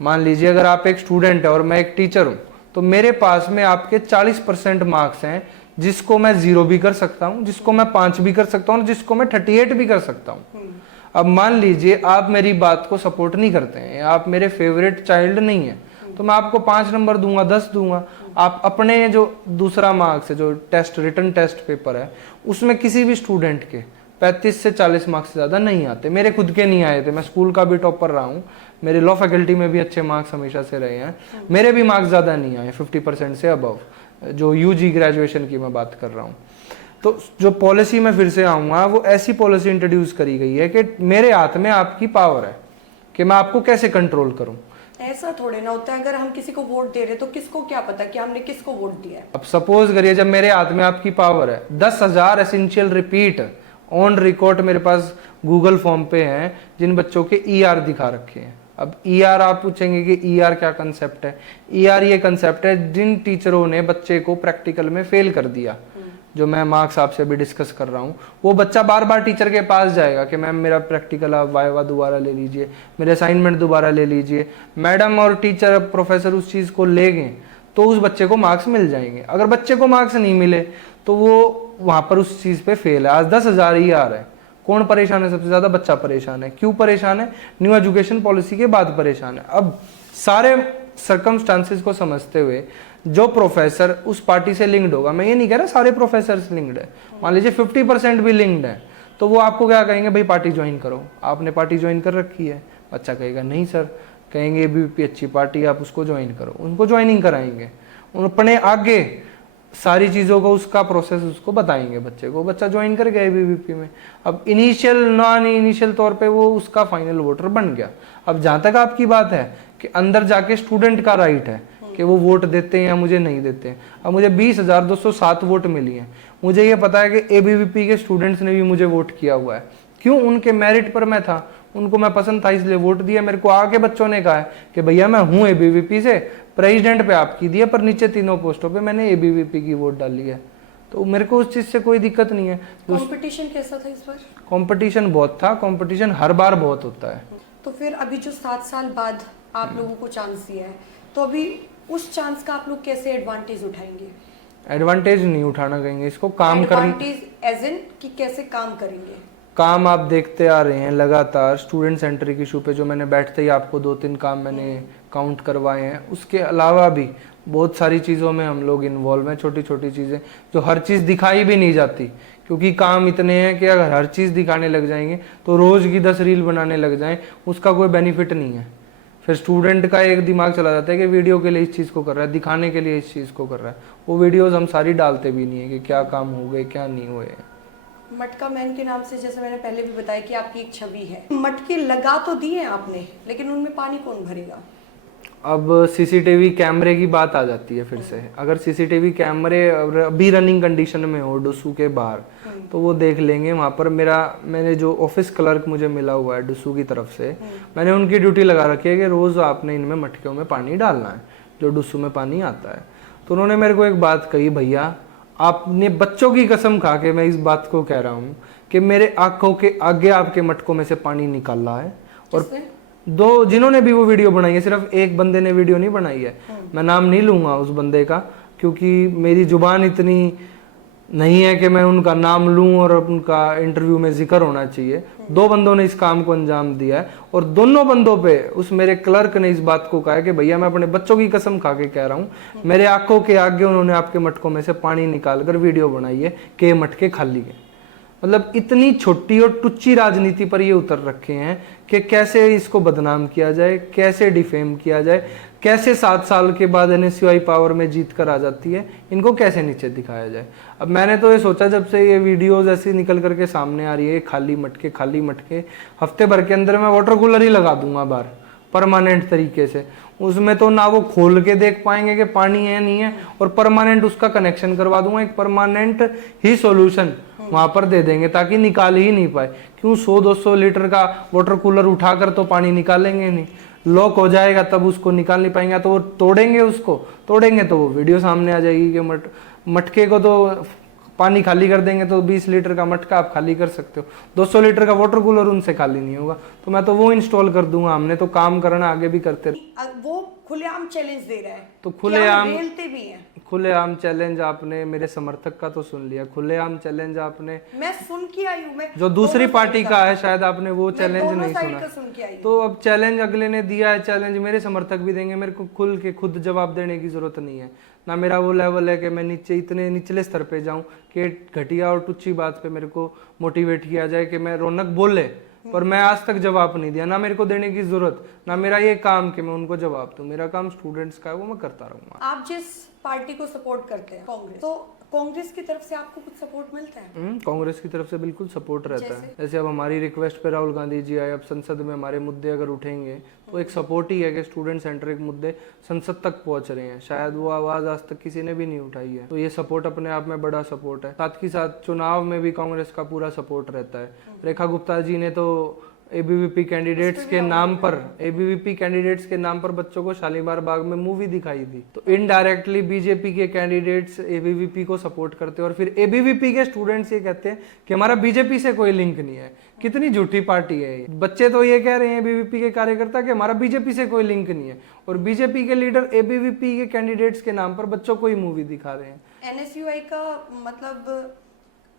मान लीजिए अगर आप एक स्टूडेंट है और मैं एक टीचर हूँ, तो मेरे पास में आपके 40% मार्क्स हैं, जिसको मैं 0 भी कर सकता हूँ, जिसको मैं 5 भी कर सकता हूँ, जिसको मैं 38 भी कर सकता हूँ। अब मान लीजिए आप मेरी बात को सपोर्ट नहीं करते हैं, आप मेरे फेवरेट चाइल्ड नहीं है, तो मैं आपको 5 नंबर दूंगा, 10 दूंगा। आप अपने जो दूसरा मार्क्स है, जो टेस्ट, रिटन टेस्ट पेपर है, उसमें किसी भी स्टूडेंट के 35 से 40 मार्क्स से ज़्यादा नहीं आते। मेरे खुद के नहीं आए थे, मैं स्कूल का भी टॉपर रहा हूँ, मेरे लॉ फैकल्टी में भी अच्छे मार्क्स हमेशा से रहे हैं, मेरे भी मार्क्स ज़्यादा नहीं आए 50% से अबव, जो यूजी ग्रेजुएशन की मैं बात कर रहा हूँ। तो जो पॉलिसी में फिर से आऊँगा, वो ऐसी पॉलिसी इंट्रोड्यूस करी गई है कि मेरे हाथ में आपकी पावर है कि मैं आपको कैसे कंट्रोल करूँ। ऐसा थोड़े ना होता है, अगर हम किसी को वोट दे रहे तो किसको क्या पता कि हमने किसको वोट दिया है। अब सपोज करिए जब मेरे हाथ में आपकी पावर है, 10,000 एसेंशियल रिपीट ऑन रिकॉर्ड मेरे पास गूगल फॉर्म पे हैं, जिन बच्चों के ईआर दिखा रखे हैं। अब ईआर आप पूछेंगे कि ईआर क्या कंसेप्ट है। ईआर ये कंसेप्ट है जिन टीचरों ने बच्चे को प्रैक्टिकल में फेल कर दिया, जो मैं मार्क्स आपसे भी डिस्कस कर रहा हूँ, वो बच्चा बार बार टीचर के पास जाएगा कि मैम मेरा प्रैक्टिकल आप वाइवा दोबारा ले लीजिए, मेरे असाइनमेंट दोबारा ले लीजिए। मैडम और टीचर, प्रोफेसर उस चीज़ को ले गए तो उस बच्चे को मार्क्स मिल जाएंगे। अगर बच्चे को मार्क्स नहीं मिले तो वो वहाँ पर उस चीज़ पे फेल है। आज 10,000 ही आ रहा है। कौन परेशान है सबसे ज़्यादा? बच्चा परेशान है। क्यों परेशान है? न्यू एजुकेशन पॉलिसी के बाद परेशान है। अब सारे सर्कमस्टांसेस को समझते हुए जो प्रोफेसर उस पार्टी से लिंक्ड होगा, मैं ये नहीं कह रहा सारे प्रोफेसर लिंक्ड है, मान लीजिए 50% भी लिंक्ड है, तो वो आपको क्या कहेंगे, भाई पार्टी ज्वाइन करो। आपने पार्टी ज्वाइन कर रखी है, बच्चा कहेगा नहीं सर, कहेंगे एबीवीपी अच्छी पार्टी, आप उसको ज्वाइन करो, उनको ज्वाइनिंग कराएंगे, अपने आगे सारी चीज़ों को उसका प्रोसेस उसको बताएंगे बच्चे को, बच्चा ज्वाइन कर गया एबीवीपी में। अब इनिशियल नॉन इनिशियल तौर पे वो उसका फाइनल वोटर बन गया। अब जहाँ तक आपकी बात है कि अंदर जाके स्टूडेंट का राइट है कि वो वोट देते हैं या मुझे नहीं देते हैं। अब मुझे 20,207 वोट मिली हैं, मुझे ये पता है कि एबीवीपी के स्टूडेंट्स ने भी मुझे वोट किया हुआ है। क्यों? उनके मेरिट पर मैं था, उनको मैं पसंद था इसलिए वोट दिया। मेरे को आके बच्चों ने कहा है कि भैया मैं हूँ एबीवीपी से, प्रेसिडेंट पे आपकी दिया, पर नीचे तीनों पोस्टों पे मैंने एबीवीपी की वोट डाली है, तो मेरे को उस चीज़ से कोई दिक्कत नहीं है। कंपटीशन कैसा था इस बार? कंपटीशन बहुत था, कंपटीशन हर बार बहुत होता है। तो फिर अभी जो 7 साल बाद आप लोगों को चांस दिया है, तो अभी उस चांस का आप लोग कैसे एडवांटेज उठाएंगे? एडवांटेज नहीं उठाना कहेंगे इसको, काम करना। एडवांटेज एज इन कि कैसे काम करेंगे? काम आप देखते आ रहे हैं लगातार, स्टूडेंट सेंट्रिक इशू पे जो मैंने बैठते ही आपको 2-3 काम मैंने काउंट करवाए हैं। उसके अलावा भी बहुत सारी चीज़ों में हम लोग इन्वॉल्व हैं, छोटी छोटी चीज़ें जो हर चीज़ दिखाई भी नहीं जाती, क्योंकि काम इतने हैं कि अगर हर चीज़ दिखाने लग जाएंगे तो रोज़ की 10 रील बनाने लग जाएं, उसका कोई बेनिफिट नहीं है। फिर स्टूडेंट का एक दिमाग चला जाता है कि वीडियो के लिए इस चीज़ को कर रहा है, दिखाने के लिए इस चीज़ को कर रहा है। वो वीडियोज़ हम सारी डालते भी नहीं है कि क्या काम हो गए क्या नहीं हुए। मटका मैन के नाम से, जैसे मैंने पहले भी बताया कि आपकी एक छवि है, मटके लगा तो दिए आपने, लेकिन उनमें पानी कौन भरेगा? अब सीसीटीवी कैमरे की बात आ जाती है फिर से। अगर सीसीटीवी कैमरे अभी रनिंग कंडीशन में हो डुसू के बाहर, तो वो देख लेंगे। वहाँ पर मैंने जो ऑफिस क्लर्क मुझे मिला हुआ है डुसू की तरफ से, मैंने उनकी ड्यूटी लगा रखी है कि रोज़ आपने इनमें मटकों में पानी डालना है जो डुसू में पानी आता है। तो उन्होंने मेरे को एक बात कही, भैया आपने बच्चों की कसम खा के मैं इस बात को कह रहा हूँ कि मेरे आंखों के आगे आपके मटकों में से पानी निकल रहा है। और दो जिन्होंने भी वो वीडियो बनाई है, सिर्फ एक बंदे ने वीडियो नहीं बनाई है, मैं नाम नहीं लूंगा उस बंदे का, क्योंकि मेरी जुबान इतनी नहीं है कि मैं उनका नाम लूं और उनका इंटरव्यू में जिक्र होना चाहिए। 2 बंदों ने इस काम को अंजाम दिया है और दोनों बंदों पे उस मेरे क्लर्क ने इस बात को कहा है कि भैया मैं अपने बच्चों की कसम खा के कह रहा हूँ, मेरे आंखों के आगे उन्होंने आपके मटकों में से पानी निकाल कर वीडियो बनाई है कि ये मटके खाली है। मतलब इतनी छोटी और टुच्ची राजनीति पर ये उतर रखे हैं कि कैसे इसको बदनाम किया जाए, कैसे डिफेम किया जाए, कैसे 7 साल के बाद NSUI पावर में जीत कर आ जाती है, इनको कैसे नीचे दिखाया जाए। अब मैंने तो ये सोचा जब से ये वीडियोज ऐसी निकल करके सामने आ रही है, खाली मटके, हफ्ते भर के अंदर मैं वाटर कूलर ही लगा दूंगा बाहर परमानेंट तरीके से। उसमें तो ना वो खोल के देख पाएंगे कि पानी है नहीं है, और परमानेंट उसका कनेक्शन करवा दूंगा, एक परमानेंट ही सॉल्यूशन वहां पर दे देंगे ताकि निकाल ही नहीं पाए। क्यों 100-200 लीटर का वाटर कूलर उठाकर तो पानी निकालेंगे नहीं, लॉक हो जाएगा तब उसको निकाल नहीं पाएंगे। तो वो तोड़ेंगे तो वो वीडियो सामने आ जाएगी कि मटके को तो पानी खाली कर देंगे तो 20 लीटर का मटका आप खाली कर सकते हो, 200 लीटर का वाटर कूलर उनसे खाली नहीं होगा। तो मैं तो वो इंस्टॉल कर दूंगा, हमने तो काम करना आगे भी करते रहे। वो खुलेआम चैलेंज दे रहा है तो खुलेआम रेलते भी हैं। खुलेआम चैलेंज आपने मेरे समर्थक का तो सुन लिया, खुलेआम चैलेंज आपने मैं सुन के आई हूँ, मैं जो दूसरी दोनों पार्टी साइड का है शायद आपने वो मैं चैलेंज दोनों नहीं साइड का सुना। सुन के आई हूँ। तो अब चैलेंज अगले ने दिया है, चैलेंज मेरे समर्थक भी देंगे, मेरे को खुल के खुद जवाब देने की जरूरत नहीं है। ना मेरा वो लेवल है कि मैं इतने निचले स्तर पे जाऊं कि घटिया और टुच्ची बात पे मेरे को मोटिवेट किया जाए कि मैं रौनक बोले, पर मैं आज तक जवाब नहीं दिया, ना मेरे को देने की जरूरत, ना मेरा ये काम कि मैं उनको जवाब दूं। मेरा काम स्टूडेंट्स का है, वो मैं करता रहूंगा। आप जिस पार्टी को सपोर्ट करते हैं कांग्रेस, तो कांग्रेस की तरफ से आपको कुछ सपोर्ट मिलता है? कांग्रेस की तरफ से बिल्कुल सपोर्ट रहता है। जैसे अब हमारी रिक्वेस्ट पे राहुल गांधी जी आए, अब संसद में हमारे मुद्दे अगर उठेंगे तो एक सपोर्ट ही है कि स्टूडेंट सेंट्रिक मुद्दे संसद तक पहुंच रहे हैं। शायद वो आवाज आज तक किसी ने भी नहीं उठाई है, तो ये सपोर्ट अपने आप में बड़ा सपोर्ट है। साथ ही साथ चुनाव में भी कांग्रेस का पूरा सपोर्ट रहता है। रेखा गुप्ता जी ने तो ABVP कैंडिडेट्स के नाम पर बच्चों को शालीमार बाग में मूवी दिखाई थी। तो इनडायरेक्टली बीजेपी के कैंडिडेट्स ABVP को सपोर्ट करते हैं और फिर ABVP के स्टूडेंट्स ये कहते हैं कि हमारा बीजेपी से कोई लिंक नहीं है। कितनी झूठी पार्टी है ये। बच्चे तो ये कह रहे हैं ABVP के कार्यकर्ता कि हमारा बीजेपी से कोई लिंक नहीं है, और बीजेपी के लीडर ABVP के कैंडिडेट्स के नाम पर बच्चों को ही मूवी दिखा रहे हैं। NSUI का मतलब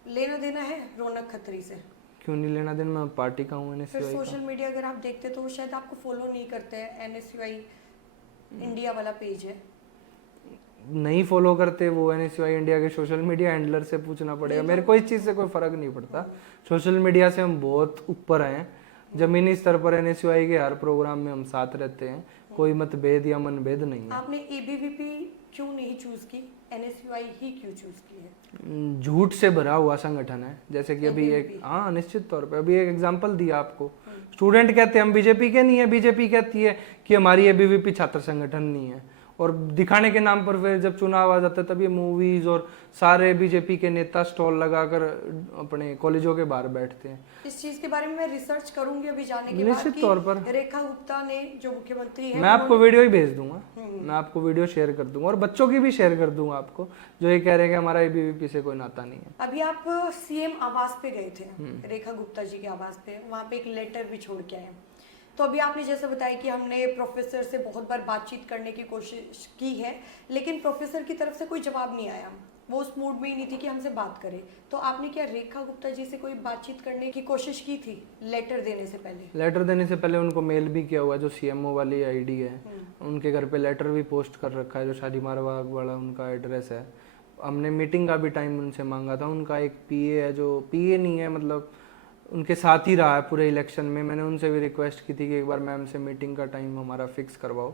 लेना देना है रौनक खत्री से? क्यों नहीं लेना देना, मैं पार्टी का हूँ फिर NSUI का। सोशल मीडिया अगर आप देखते तो वो शायद आपको फॉलो नहीं करते हैं। NSUI इंडिया वाला पेज है, नहीं फॉलो करते वो NSUI इंडिया के सोशल मीडिया हैंडलर से पूछना पड़ेगा। मेरे को इस चीज़ से कोई फर्क नहीं पड़ता, सोशल मीडिया से हम बहुत ऊपर हैं। जमीनी स्तर पर NSUI के हर प्रोग्राम में हम साथ रहते हैं, कोई मतभेद या मनभेद नहीं है। आपने ABVP क्यों नहीं चूज की, NSUI ही क्यों चूज की है? झूठ से भरा हुआ संगठन है। जैसे कि अभी एक, हाँ निश्चित तौर पे अभी एक एग्जांपल दिया आपको, स्टूडेंट कहते हैं हम बीजेपी के नहीं है, बीजेपी कहती है कि हमारी ABVP छात्र संगठन नहीं है, और दिखाने के नाम पर फिर जब चुनाव आ जाता है तब ये मूवीज और सारे बीजेपी के नेता स्टॉल लगाकर अपने कॉलेजों के बाहर बैठते हैं। इस चीज के बारे में मैं रिसर्च करूंगी अभी जाने के बाद निश्चित तौर पर रेखा गुप्ता ने जो मुख्यमंत्री है, मैं आपको वीडियो ही भेज दूंगा, मैं आपको वीडियो शेयर कर दूंगा और बच्चों की भी शेयर कर दूंगा आपको, जो ये कह रहे हैं कि हमारा ABVP से कोई नाता नहीं है। अभी आप CM आवास पे गए थे, रेखा गुप्ता जी के आवास पे, वहाँ पे एक लेटर भी छोड़ के आए। तो अभी आपने जैसे बताया कि हमने प्रोफेसर से बहुत बार बातचीत करने की कोशिश की है, लेकिन प्रोफेसर की तरफ से कोई जवाब नहीं आया, वो उस मूड में ही नहीं थी कि हमसे बात करे। तो आपने क्या रेखा गुप्ता जी से कोई बातचीत करने की कोशिश की थी लेटर देने से पहले? लेटर देने से पहले उनको मेल भी किया हुआ, जो CMO वाली ID है उनके घर पे लेटर भी पोस्ट कर रखा है, जो शालीमार बाग वाला उनका एड्रेस है। हमने मीटिंग का भी टाइम उनसे मांगा था। उनका एक PA है, जो PA नहीं है मतलब उनके साथ ही रहा है पूरे इलेक्शन में। मैंने उनसे भी रिक्वेस्ट की थी कि एक बार मैम से मीटिंग का टाइम हमारा फिक्स करवाओ,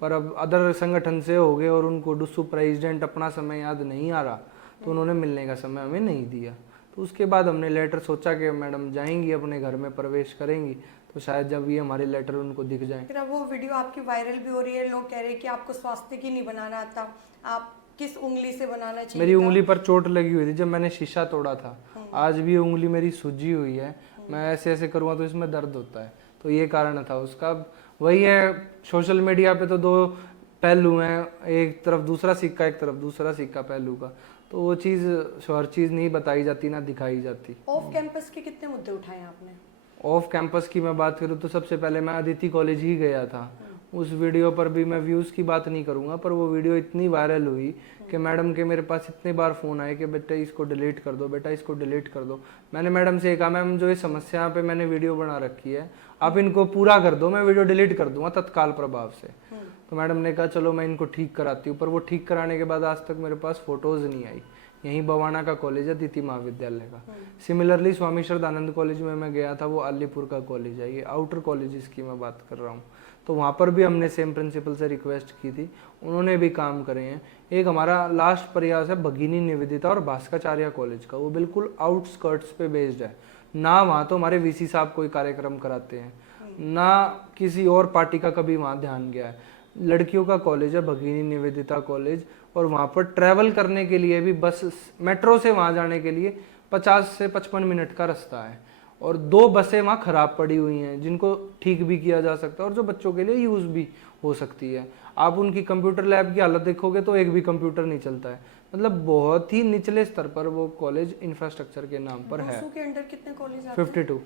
पर अब अदर संगठन से हो गए और उनको डुस्सू प्रेसिडेंट अपना समय याद नहीं आ रहा, तो उन्होंने मिलने का समय हमें नहीं दिया। तो उसके बाद हमने लेटर सोचा कि मैडम जाएंगी अपने घर में प्रवेश करेंगी, तो शायद जब ये हमारे लेटर उनको दिख जाए। फिर अब वो वीडियो आपकी वायरल भी हो रही है, लोग कह रहे हैं कि आपको स्वास्थ्य की नहीं बनाना आता, आप किस उंगली से बनाना चाहिए? मेरी उंगली पर चोट लगी हुई थी जब मैंने शीशा तोड़ा था, आज भी उंगली मेरी सूजी हुई है, मैं ऐसे ऐसे करूँगा तो इसमें दर्द होता है, तो ये कारण था उसका। वही है, सोशल मीडिया पे तो दो पहलू हैं, एक तरफ दूसरा सिक्का, एक तरफ दूसरा सिक्का पहलू का, तो वो चीज़ हर चीज़ नहीं बताई जाती ना दिखाई जाती। ऑफ कैंपस के कितने मुद्दे उठाए आपने? ऑफ कैंपस की मैं बात करूँ तो सबसे पहले मैं अदिति कॉलेज ही गया था, उस वीडियो पर भी मैं व्यूज़ की बात नहीं करूंगा, पर वो वीडियो इतनी वायरल हुई कि मैडम के मेरे पास इतने बार फ़ोन आए कि बेटा इसको डिलीट कर दो, बेटा इसको डिलीट कर दो। मैंने मैडम से कहा मैम जो ये समस्या पे मैंने वीडियो बना रखी है आप इनको पूरा कर दो, मैं वीडियो डिलीट कर दूंगा तत्काल प्रभाव से। तो मैडम ने कहा चलो मैं इनको ठीक कराती हूँ, पर वो ठीक कराने के बाद आज तक मेरे पास फ़ोटोज़ नहीं आई। यहीं बवाना का कॉलेज है, दीति महाविद्यालय का। सिमिलरली स्वामी श्रद्धानंद कॉलेज में मैं गया था, वो अलीपुर का कॉलेज है, ये आउटर कॉलेजेस की मैं बात कर रहा हूँ। तो वहाँ पर भी हमने सेम प्रिंसिपल से रिक्वेस्ट की थी, उन्होंने भी काम करे हैं। एक हमारा लास्ट प्रयास है भगिनी निवेदिता और भास्कराचार्य कॉलेज का, वो बिल्कुल आउटस्कर्ट्स पे बेस्ड है ना। वहाँ तो हमारे वीसी साहब कोई कार्यक्रम कराते हैं ना, किसी और पार्टी का कभी वहाँ ध्यान गया है। लड़कियों का कॉलेज है भगिनी निवेदिता कॉलेज, और वहाँ पर ट्रैवल करने के लिए भी बस मेट्रो से वहाँ जाने के लिए 50 से 55 मिनट का रास्ता है, और 2 बसें वहाँ खराब पड़ी हुई हैं जिनको ठीक भी किया जा सकता है और जो बच्चों के लिए यूज़ भी हो सकती है। आप उनकी कंप्यूटर लैब की हालत देखोगे तो एक भी कंप्यूटर नहीं चलता है। मतलब बहुत ही निचले स्तर पर वो कॉलेज इंफ्रास्ट्रक्चर के नाम पर है। 200 के अंडर कितने कॉलेज आते हैं? 52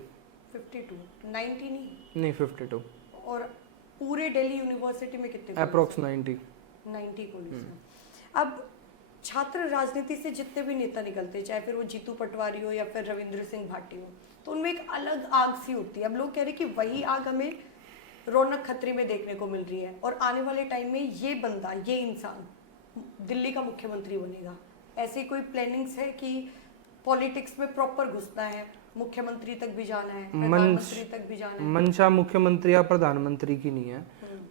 90 नहीं 52 और पूरे दिल्ली यूनिवर्सिटी में कितने अप्रोक्स 90 कॉलेज हैं। अब छात्र राजनीति से जितने भी नेता निकलते हैं, चाहे फिर वो जीतू पटवारी हो या फिर रविंद्र सिंह भाटी हो, तो उनमें एक अलग आग सी होती है। अब लोग कह रहे हैं कि वही आग हमें रौनक खत्री में देखने को मिल रही है, और आने वाले टाइम में ये बंदा, ये इंसान दिल्ली का मुख्यमंत्री बनेगा। ऐसी कोई प्लानिंग्स है कि पॉलिटिक्स में प्रॉपर घुसना है, मुख्यमंत्री तक भी जाना है, प्रधानमंत्री तक भी जाना है? मंशा मुख्यमंत्री या प्रधानमंत्री की नहीं है।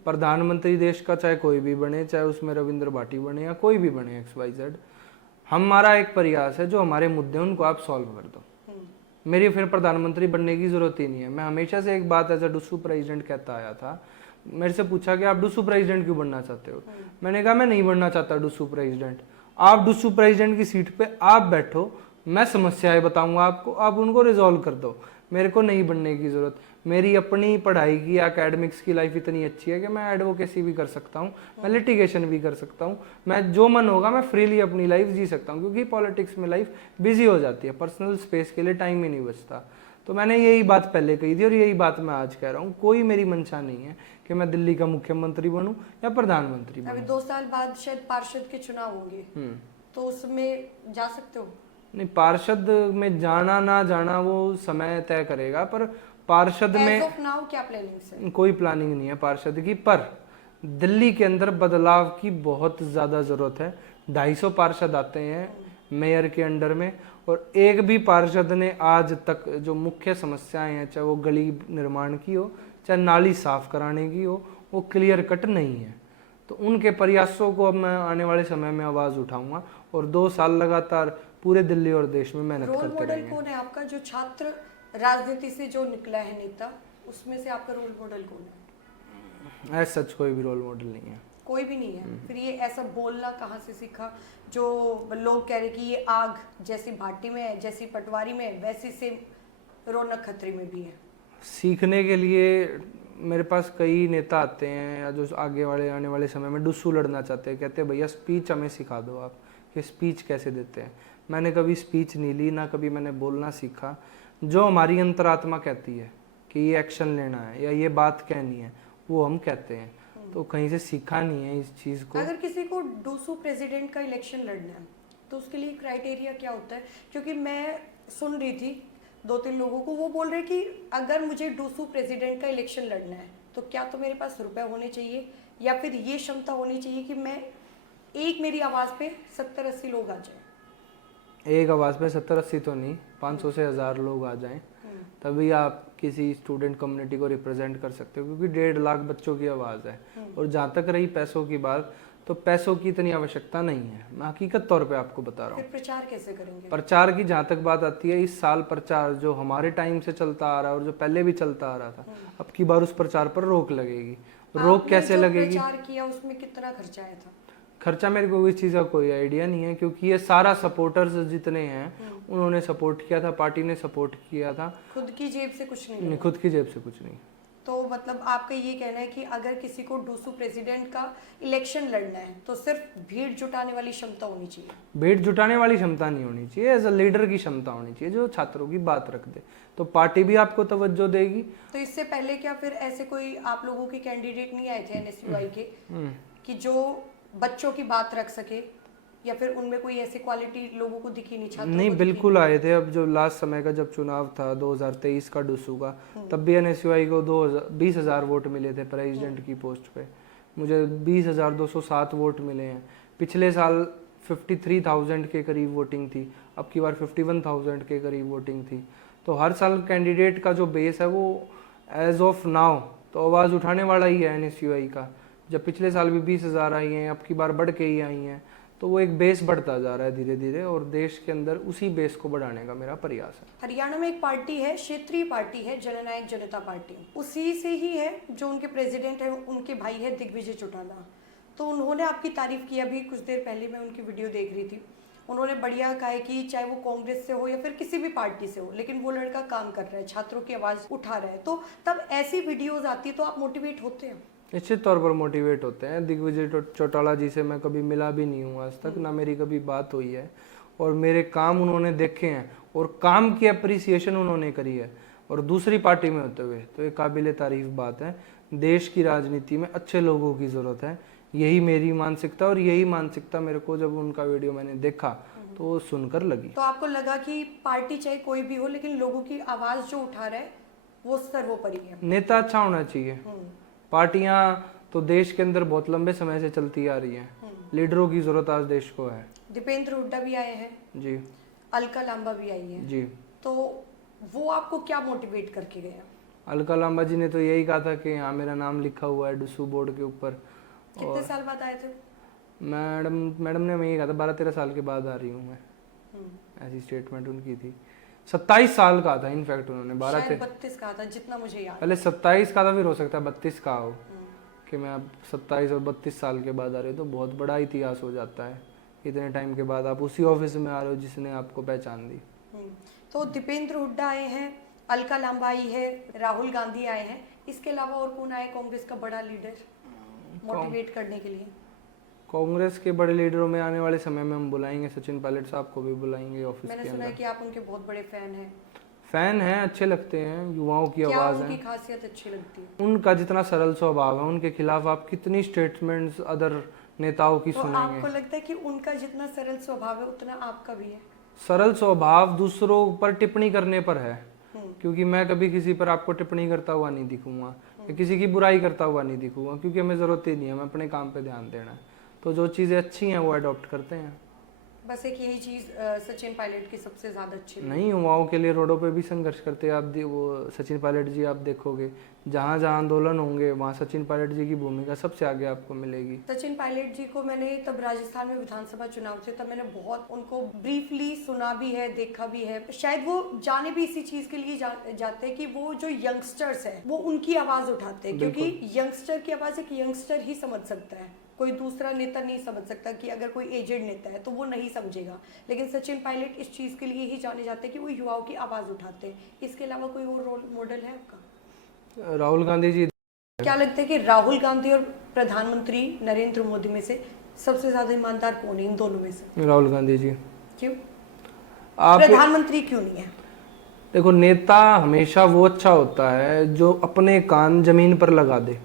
प्रधानमंत्री देश का चाहे कोई भी बने, चाहे उसमें रविंद्र भाटी बने या कोई भी बने XYZ, हमारा एक प्रयास है जो हमारे मुद्दे हैं उनको आप सॉल्व कर दो। मेरी फिर प्रधानमंत्री बनने की जरूरत ही नहीं है। मैं हमेशा से एक बात एज अ डुस्सू प्रेसिडेंट कहता आया था। मेरे से पूछा कि आप डुस्सू प्रेसिडेंट क्यों बनना चाहते हो? मैंने कहा मैं नहीं बनना चाहता डुस्सू प्रेसिडेंट। आप डुस्सू प्रेसिडेंट की सीट पे आप बैठो, मैं समस्याएं बताऊंगा आपको, आप उनको रिजॉल्व कर दो। मेरे को नहीं बनने की जरूरत। मेरी अपनी पढ़ाई की एकेडमिक्स की लाइफ इतनी अच्छी है कि मैं एडवोकेसी भी कर सकता हूँ, मैं लिटिगेशन भी कर सकता हूँ, मैं जो मन होगा मैं फ्रीली अपनी लाइफ जी सकता हूँ, क्योंकि पॉलिटिक्स में लाइफ बिजी हो जाती है, पर्सनल स्पेस के लिए टाइम ही नहीं बचता। तो मैंने यही बात पहले कही थी और यही बात मैं आज कह रहा हूँ। कोई मेरी मंशा नहीं है कि मैं दिल्ली का मुख्यमंत्री बनूं या प्रधानमंत्री बनूं। अभी 2 साल बाद शायद पार्षद के चुनाव होंगे, तो उसमें जा सकते हो? नहीं, पार्षद में जाना ना जाना वो समय तय करेगा, पर पार्षद में As of now क्या प्लानिंग्स है? कोई प्लानिंग नहीं है पार्षद की। पर दिल्ली के अंदर बदलाव की बहुत ज़्यादा ज़रूरत है। 250 पार्षद आते हैं मेयर के अंडर में, और एक भी पार्षद ने आज तक जो मुख्य समस्याएं हैं, चाहे वो गली निर्माण की हो, चाहे नाली साफ कराने की हो, वो क्लियर कट नहीं है। तो उनके प्रयासों को अब मैं आने वाले समय में आवाज़ उठाऊंगा, और 2 साल लगातार पूरे दिल्ली और देश में मेहनत रोल करते मॉडल रहेंगे। कौन है आपका, जो छात्र राजनीति से जो निकला है नेता, उसमें से आपका रोल मॉडल कौन है? ऐसा सच कोई भी रोल मॉडल नहीं है। कोई भी नहीं है। फिर ये ऐसा बोलना कहाँ से सीखा, जो लोग कह रहे कि ये आग जैसी भाटी में है, जैसी पटवारी में है, वैसी सेम रौनक खत्री में भी है? सीखने के लिए मेरे पास कई नेता आते हैं, या जो आने वाले समय में डुस्सू लड़ना चाहते हैं, कहते हैं भैया स्पीच हमें सिखा दो आप, कि स्पीच कैसे देते हैं। मैंने कभी स्पीच नहीं ली, ना कभी मैंने बोलना सीखा। जो हमारी अंतरात्मा कहती है कि ये एक्शन लेना है या ये बात कहनी है, वो हम कहते हैं। तो कहीं से सीखा नहीं है इस चीज़ को। अगर किसी को डूसू प्रेसिडेंट का इलेक्शन लड़ना है तो उसके लिए क्राइटेरिया क्या होता है? क्योंकि मैं सुन रही थी 2-3 लोगों को, वो बोल रहे कि अगर मुझे डूसू प्रेसिडेंट का इलेक्शन लड़ना है तो क्या तो मेरे पास रुपए होने चाहिए, या फिर ये क्षमता होनी चाहिए कि मैं मेरी आवाज़ पे 70-80 लोग आ जाए। एक आवाज़ पे 70-80 तो नहीं, 500 से 1000 लोग आ जाएं, तभी आप किसी स्टूडेंट कम्युनिटी को रिप्रेजेंट कर सकते हो, क्योंकि 1.5 लाख बच्चों की आवाज़ है। और जहाँ तक रही पैसों की बात, तो पैसों की इतनी आवश्यकता नहीं है, मैं हकीकत तौर पे आपको बता रहा हूँ। फिर प्रचार कैसे करेंगे? प्रचार की जहाँ तक बात आती है, इस साल प्रचार जो हमारे टाइम से चलता आ रहा है और जो पहले भी चलता आ रहा था, अब की बार उस प्रचार पर रोक लगेगी। रोक कैसे लगेगी? प्रचार किया उसमें कितना खर्चा आया था? खर्चा मेरे को इस चीज़ का कोई आइडिया नहीं है, क्योंकि ये सारा सपोर्टर्स जितने हैं उन्होंने सपोर्ट किया था, पार्टी ने सपोर्ट किया था। खुद की जेब से कुछ नहीं? खुद की जेब से कुछ नहीं। तो मतलब आपका ये कहना है कि अगर किसी को डूसू प्रेसिडेंट का इलेक्शन लड़ना है तो सिर्फ भीड़ जुटाने वाली क्षमता होनी चाहिए। भीड़ जुटाने वाली क्षमता नहीं होनी चाहिए, एज अ लीडर की क्षमता होनी चाहिए जो छात्रों की बात रख दे, तो पार्टी भी आपको तवज्जो देगी। तो इससे पहले क्या फिर ऐसे कोई आप लोगों के कैंडिडेट नहीं आए थे NSUI के कि जो बच्चों की बात रख सके, या फिर उनमें कोई ऐसी क्वालिटी लोगों को दिखी नहीं? छात्रों नहीं, को दिखी बिल्कुल आए थे। अब जो लास्ट समय का जब चुनाव था 2023 का डुसू का, तब भी NSUI को 20,000 वोट मिले थे प्रेसिडेंट की पोस्ट पे। मुझे 20,207 वोट मिले हैं। पिछले साल 53,000 के करीब वोटिंग थी, अब की बार 51,000 के करीब वोटिंग थी। तो हर साल कैंडिडेट का जो बेस है वो एज ऑफ नाउ तो आवाज़ उठाने वाला ही है NSUI का। जब पिछले साल भी 20,000 आई हैं, अब की बार बढ़ के ही आई हैं, तो वो एक बेस बढ़ता जा रहा है धीरे धीरे, और देश के अंदर उसी बेस को बढ़ाने का मेरा प्रयास है। हरियाणा में एक पार्टी है, क्षेत्रीय पार्टी है, जननायक जनता पार्टी, उसी से ही है जो उनके प्रेसिडेंट है, उनके भाई है दिग्विजय चौटाला। तो उन्होंने आपकी तारीफ की, अभी कुछ देर पहले मैं उनकी वीडियो देख रही थी। उन्होंने बढ़िया कहा है कि चाहे वो कांग्रेस से हो या फिर किसी भी पार्टी से हो, लेकिन वो लड़का काम कर रहा है, छात्रों की आवाज़ उठा रहा है। तो तब ऐसी वीडियोज़ आती है तो आप मोटिवेट होते हैं? निश्चित तौर पर मोटिवेट होते हैं। दिग्विजय चौटाला जी से मैं कभी मिला भी नहीं हूँ आज तक, ना मेरी कभी बात हुई है, और मेरे काम उन्होंने देखे हैं और काम की अप्रिसिएशन उन्होंने करी है, और दूसरी पार्टी में होते हुए, तो एक काबिल तारीफ बात है। देश की राजनीति में अच्छे लोगों की ज़रूरत है, यही मेरी मानसिकता, और यही मानसिकता मेरे को जब उनका वीडियो मैंने देखा तो सुनकर लगी। तो आपको लगा कि पार्टी चाहे कोई भी हो, लेकिन लोगों की आवाज़ जो उठा रहा है वो सर्वोपरि है। नेता अच्छा होना चाहिए। पार्टियां तो देश के अंदर बहुत लंबे समय से चलती आ रही हैं, लीडरों की जरूरत आज देश को है। दीपेंद्र हुड्डा भी आए हैं जी, अलका लांबा भी आई है जी। तो वो आपको क्या मोटिवेट करके गए? अलका लांबा जी ने तो यही कहा था कि हाँ मेरा नाम लिखा हुआ है डुसू बोर्ड के ऊपर। कितने साल बाद आए थे? मैडम ने मैं ये कहा था 12-13 साल के बाद आ रही हूँ मैं, ऐसी स्टेटमेंट उनकी थी। 27 साल का था इनफैक्ट उन्होंने, 32 कहा था जितना मुझे याद। पहले 27 का था, फिर हो सकता है 32 का हो, कि मैं अब 27 और 32 साल के बाद आ रही हूँ, तो बहुत बड़ा इतिहास हो जाता है। इतने टाइम के बाद आप उसी ऑफिस में आ रहे हो जिसने आपको पहचान दी। तो दीपेंद्र हुड्डा आए हैं, अलका लांबा आई है, राहुल गांधी आए हैं, इसके अलावा और कौन आए कांग्रेस का बड़ा लीडर मोटिवेट करने के लिए? कांग्रेस के बड़े लीडरों में आने वाले समय में हम बुलाएंगे, सचिन पायलट साहब को भी बुलाएंगे ऑफिस के अंदर। मैंने सुना है कि आप उनके बहुत बड़े फैन हैं। फैन हैं, अच्छे लगते हैं, युवाओं की आवाज़ है। उनकी खासियत अच्छी लगती है? उनका जितना सरल स्वभाव है, उनके खिलाफ आप कितनी स्टेटमेंट्स अदर नेताओं की तो सुनेंगे। आपको लगता है कि उनका जितना सरल स्वभाव है उतना आपका भी है? सरल स्वभाव दूसरों पर टिप्पणी करने पर है, क्योंकि मैं कभी किसी पर आपको टिप्पणी करता हुआ नहीं दिखूंगा, किसी की बुराई करता हुआ नहीं दिखूंगा, क्योंकि हमें ज़रूरत ही नहीं है, हमें अपने काम पे ध्यान देना है। तो जो चीज़ें अच्छी हैं वो अडॉप्ट करते हैं। बस एक यही चीज सचिन पायलट की सबसे ज्यादा अच्छी नहीं, युवाओं के लिए रोडों पे भी संघर्ष करते हैं। आप वो सचिन पायलट जी आप देखोगे, जहाँ जहाँ आंदोलन होंगे वहाँ सचिन पायलट जी की भूमिका सबसे आगे आपको मिलेगी। सचिन पायलट जी को मैंने तब राजस्थान में विधानसभा चुनाव थे, तब मैंने बहुत उनको ब्रीफली सुना भी है, देखा भी है। शायद वो जाने भी इसी चीज के लिए जाते हैं कि वो जो यंगस्टर्स है वो उनकी आवाज उठाते हैं, क्योंकि यंगस्टर की आवाज एक यंगस्टर ही समझ सकता है, कोई दूसरा नेता नहीं समझ सकता। कि अगर कोई एजेड नेता है तो वो नहीं समझेगा, लेकिन सचिन पायलट इस चीज़ के लिए ही जाने जाते हैं कि वो युवाओं की आवाज़ उठाते हैं। इसके अलावा कोई और रोल मॉडल है आपका? राहुल गांधी जी। क्या लगता है कि राहुल गांधी और प्रधानमंत्री नरेंद्र मोदी में से सबसे ज़्यादा ईमानदार कौन है इन दोनों में से? राहुल गांधी जी। क्यों? आप प्रधानमंत्री क्यों नहीं है? देखो, नेता हमेशा वो अच्छा होता है जो अपने कान जमीन पर लगा दे।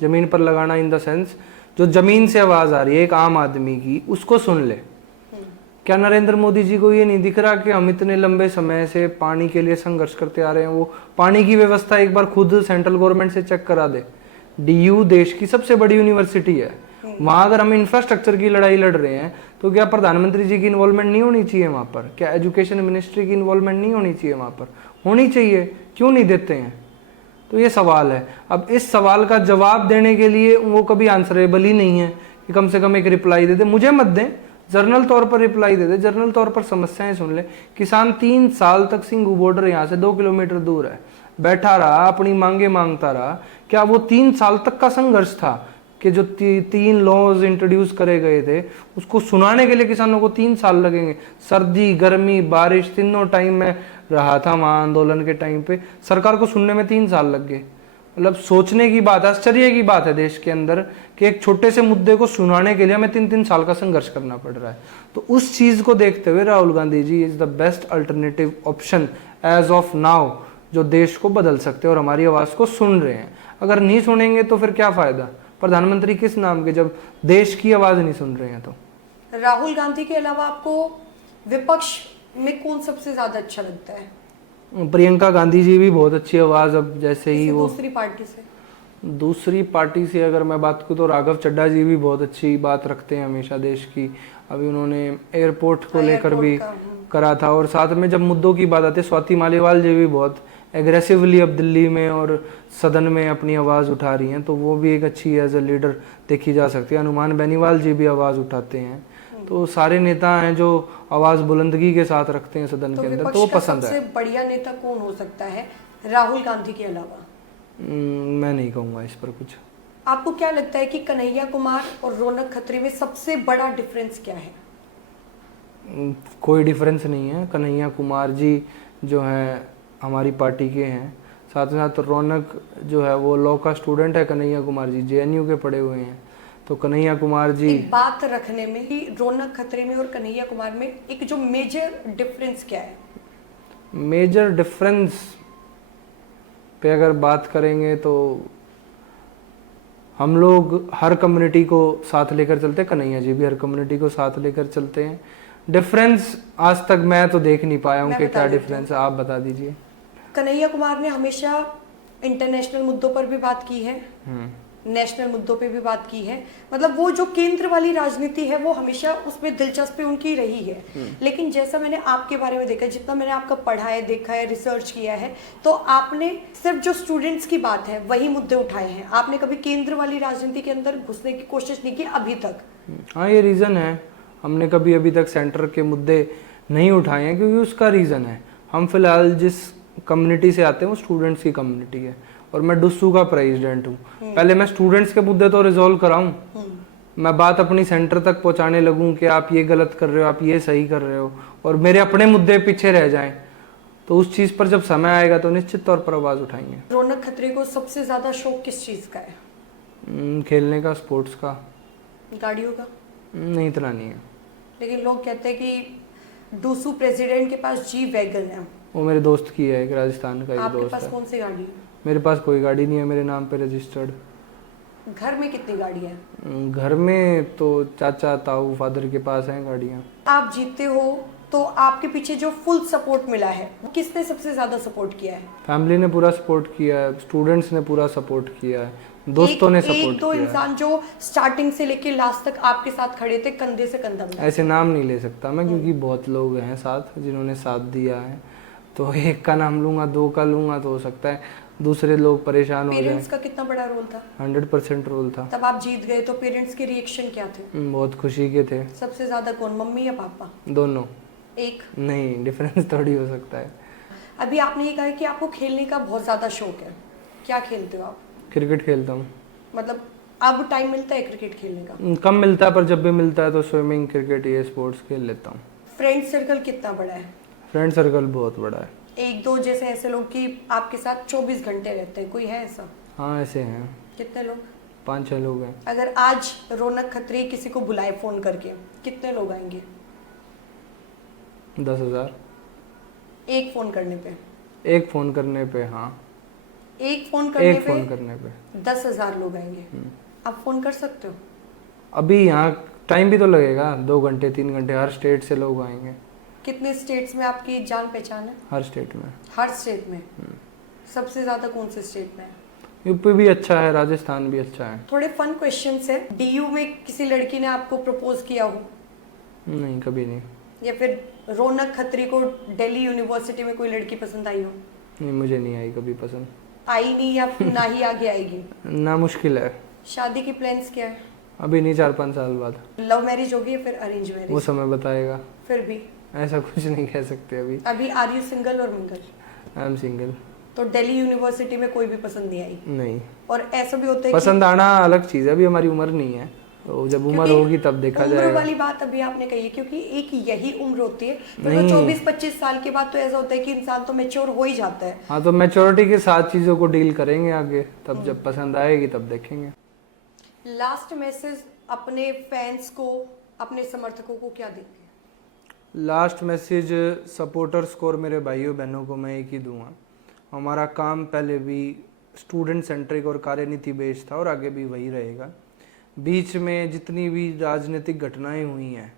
जमीन पर लगाना इन द सेंस जो जमीन से आवाज आ रही है एक आम आदमी की, उसको सुन ले। क्या नरेंद्र मोदी जी को ये नहीं दिख रहा कि हम इतने लंबे समय से पानी के लिए संघर्ष करते आ रहे हैं? वो पानी की व्यवस्था एक बार खुद सेंट्रल गवर्नमेंट से चेक करा दे। DU देश की सबसे बड़ी यूनिवर्सिटी है, वहां अगर हम इंफ्रास्ट्रक्चर की लड़ाई लड़ रहे हैं तो क्या प्रधानमंत्री जी की इन्वॉल्वमेंट नहीं होनी चाहिए वहां पर? क्या एजुकेशन मिनिस्ट्री की इन्वॉल्वमेंट नहीं होनी चाहिए वहां पर? होनी चाहिए, क्यों नहीं देते हैं? तो ये सवाल है। अब इस सवाल का जवाब देने के लिए वो कभी आंसरेबल ही नहीं है कि कम से कम एक रिप्लाई दे दे। मुझे मत दें, जर्नल तौर पर रिप्लाई दे दे, जर्नल तौर पर समस्याएं सुन ले। किसान 3 साल तक सिंघू बॉर्डर यहाँ से 2 किलोमीटर दूर है, बैठा रहा, अपनी मांगे मांगता रहा। क्या वो 3 साल तक का संघर्ष था कि जो 3 लॉज इंट्रोड्यूस करे गए थे उसको सुनाने के लिए किसानों को 3 साल लगेंगे? सर्दी, गर्मी, बारिश तीनों टाइम में रहा था वहाँ आंदोलन के टाइम पे, सरकार को सुनने में 3 साल लग गए। मतलब सोचने की बात, आश्चर्य की बात है देश के अंदर कि एक छोटे से मुद्दे को सुनाने के लिए हमें 3-3 साल का संघर्ष करना पड़ रहा है। तो उस चीज को देखते हुए Rahul Gandhi ji is the best alternative option as of now, जो देश को बदल सकते हैं और हमारी आवाज को सुन रहे हैं। अगर नहीं सुनेंगे तो फिर क्या फायदा, प्रधानमंत्री किस नाम के, जब देश की आवाज नहीं सुन रहे हैं। तो राहुल गांधी के अलावा आपको विपक्ष में कौन सबसे ज्यादा अच्छा लगता है? प्रियंका गांधी जी भी बहुत अच्छी आवाज, अब जैसे ही किसी वो दूसरी पार्टी से अगर मैं बात करूँ तो राघव चड्ढा जी भी बहुत अच्छी बात रखते हैं हमेशा देश की। अभी उन्होंने एयरपोर्ट को लेकर भी करा था, और साथ में जब मुद्दों की बात आती है, स्वाति मालीवाल जी भी बहुत एग्रेसिवली अब दिल्ली में और सदन में अपनी आवाज़ उठा रही हैं, तो वो भी एक अच्छी एज ए लीडर देखी जा सकती है। हनुमान बेनीवाल जी भी आवाज़ उठाते हैं। तो सारे नेता हैं जो आवाज़ बुलंदगी के साथ रखते हैं सदन के अंदर, तो वो पसंद है। सबसे बढ़िया नेता कौन हो सकता है राहुल गांधी के अलावा? मैं नहीं कहूँगा इस पर कुछ। आपको क्या लगता है कि कन्हैया कुमार और रौनक खत्री में सबसे बड़ा डिफरेंस क्या है? कोई डिफरेंस नहीं है। कन्हैया कुमार जी जो हैं हमारी पार्टी के हैं, साथ ही साथ रौनक जो है वो लॉ का स्टूडेंट है। कन्हैया कुमार जी JNU के पढ़े हुए हैं। तो कन्हैया कुमार जी, एक बात रखने में कि रौनक खत्री में और कन्हैया कुमार में एक जो मेजर डिफरेंस क्या है? मेजर डिफरेंस पे अगर बात करेंगे तो हम लोग हर कम्युनिटी को साथ लेकर चलते हैं, कन्हैया जी भी हर कम्युनिटी को साथ लेकर चलते हैं। डिफरेंस आज तक मैं तो देख नहीं पाया हूँ कि क्या डिफरेंस है, आप बता दीजिए। कन्हैया कुमार ने हमेशा इंटरनेशनल मुद्दों पर भी बात की है, नेशनल मुद्दों पे भी बात की है। मतलब वो जो केंद्र वाली राजनीति है वो हमेशा उसमें दिलचस्पी उनकी रही है। लेकिन जैसा मैंने आपके बारे में देखा, जितना मैंने आपका पढ़ा है, देखा है, रिसर्च किया है, तो आपने सिर्फ जो स्टूडेंट्स की बात है वही मुद्दे उठाए हैं। आपने कभी केंद्र वाली राजनीति के अंदर घुसने की कोशिश नहीं की अभी तक। हाँ, ये रीज़न है। हमने कभी अभी तक सेंटर के मुद्दे नहीं उठाए हैं क्योंकि उसका रीज़न है, हम फिलहाल जिस कम्युनिटी से आते हैं वो स्टूडेंट्स की कम्युनिटी है और मैं डुस्सू का प्रेसिडेंट हूँ। पहले मैं स्टूडेंट्स के मुद्दे तो रिजॉल्व कराऊं, मैं बात अपनी सेंटर तक पहुंचाने लगूं कि आप ये गलत कर रहे हो, आप ये सही कर रहे हो, और मेरे अपने मुद्दे पीछे रह जाएं, तो उस चीज़ पर जब समय आएगा तो निश्चित तौर पर आवाज़ उठाएंगे। रौनक खत्री को सबसे ज़्यादा शौक किस चीज़ का है? खेलने का, स्पोर्ट्स का। गाड़ियों का? नहीं, इतना नहीं है। लेकिन लोग कहते हैं कि डूसू प्रेसिडेंट के पास G वैगन है। वो मेरे दोस्त की है, एक राजस्थान का एक आपके दोस्त पास है। कौन सी गाड़ी है? मेरे पास कोई गाड़ी नहीं है, मेरे नाम पे रजिस्टर्ड। घर में कितनी गाड़ियाँ हैं? घर में तो चाचा ताऊ फादर के पास हैं गाड़ियाँ। आप जीतते हो तो आपके पीछे जो फुल सपोर्ट मिला है, किसने सबसे ज़्यादा सपोर्ट किया है? फैमिली ने पूरा सपोर्ट किया है, स्टूडेंट्स ने पूरा सपोर्ट किया है, दोस्तों ने सपोर्ट किया है। एक दो इंसान जो स्टार्टिंग से लेके लास्ट तक आपके साथ खड़े थे, कंधे से कंधा मिला। ऐसे नाम नहीं ले सकता मैं क्योंकि बहुत लोग हैं साथ जिन्होंने साथ दिया है, तो एक का नाम लूंगा, दो का लूंगा तो हो सकता है दूसरे लोग परेशान हो जाए। पेरेंट्स का कितना बड़ा रोल था? 100% रोल था। तब आप जीत गए तो पेरेंट्स के रिएक्शन क्या थे? बहुत खुशी के थे। सबसे ज्यादा कौन, मम्मी या पापा? दोनों। एक नहीं, डिफरेंस थोड़ी हो सकता है। अभी आपने ये कहा कि आपको खेलने का बहुत ज्यादा शौक है, क्या खेलते हो आप? क्रिकेट खेलता हूँ। मतलब अब टाइम मिलता है क्रिकेट खेलने का? कम मिलता है, पर जब भी मिलता है तो स्विमिंग, क्रिकेट, ये स्पोर्ट्स खेल लेता हूँ। फ्रेंड सर्कल कितना बड़ा है? फ्रेंड सर्कल बहुत बड़ा है। एक दो जैसे ऐसे लोग कि आपके साथ 24 घंटे रहते हैं, कोई है ऐसा? हाँ, ऐसे हैं। कितने लोग? 5-6 लोग हैं। अगर आज रौनक खत्री किसी को बुलाए फोन करके, कितने लोग आएंगे? 10,000। एक फोन करने पे? एक फोन करने पे, हाँ। एक फोन करने एक फोन करने पे 10,000 लोग आएंगे। आप फोन कर सकते हो? अभी यहाँ टाइम भी तो लगेगा, 2 घंटे 3 घंटे। हर स्टेट से लोग आएंगे। कितने स्टेट्स में आपकी जान पहचान है? हर स्टेट में। हर स्टेट में? सबसे ज्यादा कौन से स्टेट में है? यूपी भी अच्छा है, राजस्थान भी अच्छा है। थोड़े फन क्वेश्चंस है। DU में किसी लड़की ने आपको प्रपोज किया हो? नहीं, कभी नहीं। या फिर रौनक खत्री को दिल्ली यूनिवर्सिटी में कोई लड़की पसंद आई हो? नहीं, मुझे नहीं आई कभी पसंद। आई नहीं या ना ही आगे आएगी? ना, मुश्किल है। शादी की प्लान्स क्या है? अभी नहीं, 4-5 साल बाद। लव मैरिज होगी या फिर अरेंज वो मैरिज? समय बताएगा। फिर भी ऐसा कुछ नहीं कह सकते अभी। अभी आर यू सिंगल और मिंगल? I am single. तो दिल्ली यूनिवर्सिटी में कोई भी पसंद नहीं आई? नहीं। और ऐसा भी होता है पसंद आना अलग चीज़ है, अभी हमारी उम्र नहीं है। तो जब उम्र क्योंकि होगी तब देखा उम्र जाएगा। वाली बात अभी आपने कही है, क्योंकि एक यही उम्र होती है, तो 24-25 साल के बाद तो ऐसा होता है कि इंसान तो मैच्योर हो ही जाता है। हाँ, तो मैच्योरिटी के साथ चीज़ों को डील करेंगे आगे, तब जब पसंद आएगी तब देखेंगे। लास्ट मैसेज अपने फैंस को, अपने समर्थकों को क्या देंगे? लास्ट मैसेज सपोर्टर्स को और मेरे भाइयों बहनों को मैं एक ही दूंगा, हमारा काम पहले भी स्टूडेंट सेंट्रिक और कार्यनीति बेस्ड था और आगे भी वही रहेगा। बीच में जितनी भी राजनीतिक घटनाएं हुई हैं,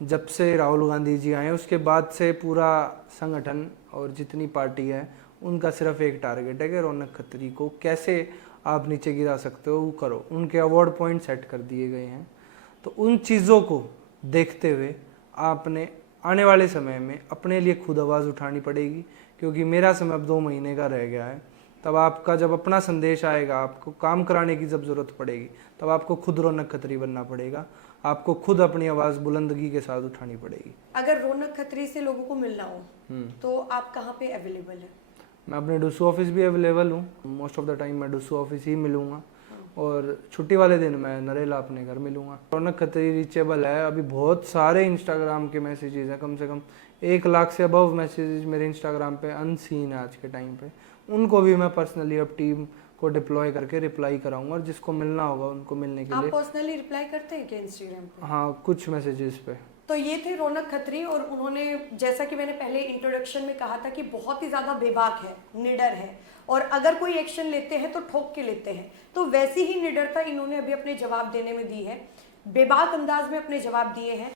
जब से राहुल गांधी जी आए उसके बाद से पूरा संगठन और जितनी पार्टी है उनका सिर्फ एक टारगेट है कि रौनक खत्री को कैसे आप नीचे गिरा सकते हो वो करो। उनके अवार्ड पॉइंट सेट कर दिए गए हैं, तो उन चीज़ों को देखते हुए आपने आने वाले समय में अपने लिए खुद आवाज़ उठानी पड़ेगी, क्योंकि मेरा समय अब 2 महीने का रह गया है। तब आपका जब अपना संदेश आएगा, आपको काम कराने की जब ज़रूरत पड़ेगी, तब आपको खुद रौनक खत्री बनना पड़ेगा, आपको खुद अपनी आवाज़ बुलंदगी के साथ उठानी पड़ेगी। अगर रौनक खत्री से लोगों को मिलना हो तो आप कहाँ पे अवेलेबल है? मैं अपने डूसू ऑफिस भी अवेलेबल हूँ, मोस्ट ऑफ द टाइम मैं डूसू ऑफिस ही मिलूँगा, और छुट्टी वाले दिन मैं नरेला अपने घर मिलूँगा। रौनक खत्री रीचेबल है, अभी बहुत सारे इंस्टाग्राम के मैसेजेस हैं, कम से कम 1 लाख से अबव मैसेजेस मेरे इंस्टाग्राम पे अनसीन है आज के टाइम पे। उनको भी मैं पर्सनली अब टीम को डिप्लॉय करके रिप्लाई कराऊंगा, और जिसको मिलना होगा उनको मिलने के आप लिए। पर्सनली रिप्लाई करते हैं क्या इंस्टाग्राम पे? हाँ, कुछ मैसेजेस पे। तो ये थे रौनक खत्री, और उन्होंने, जैसा कि मैंने पहले इंट्रोडक्शन में कहा था, कि बहुत ही ज़्यादा बेबाक है, निडर है, और अगर कोई एक्शन लेते हैं तो ठोक के लेते हैं। तो वैसी ही निडरता इन्होंने अभी अपने जवाब देने में दी है, बेबाक अंदाज में अपने जवाब दिए हैं।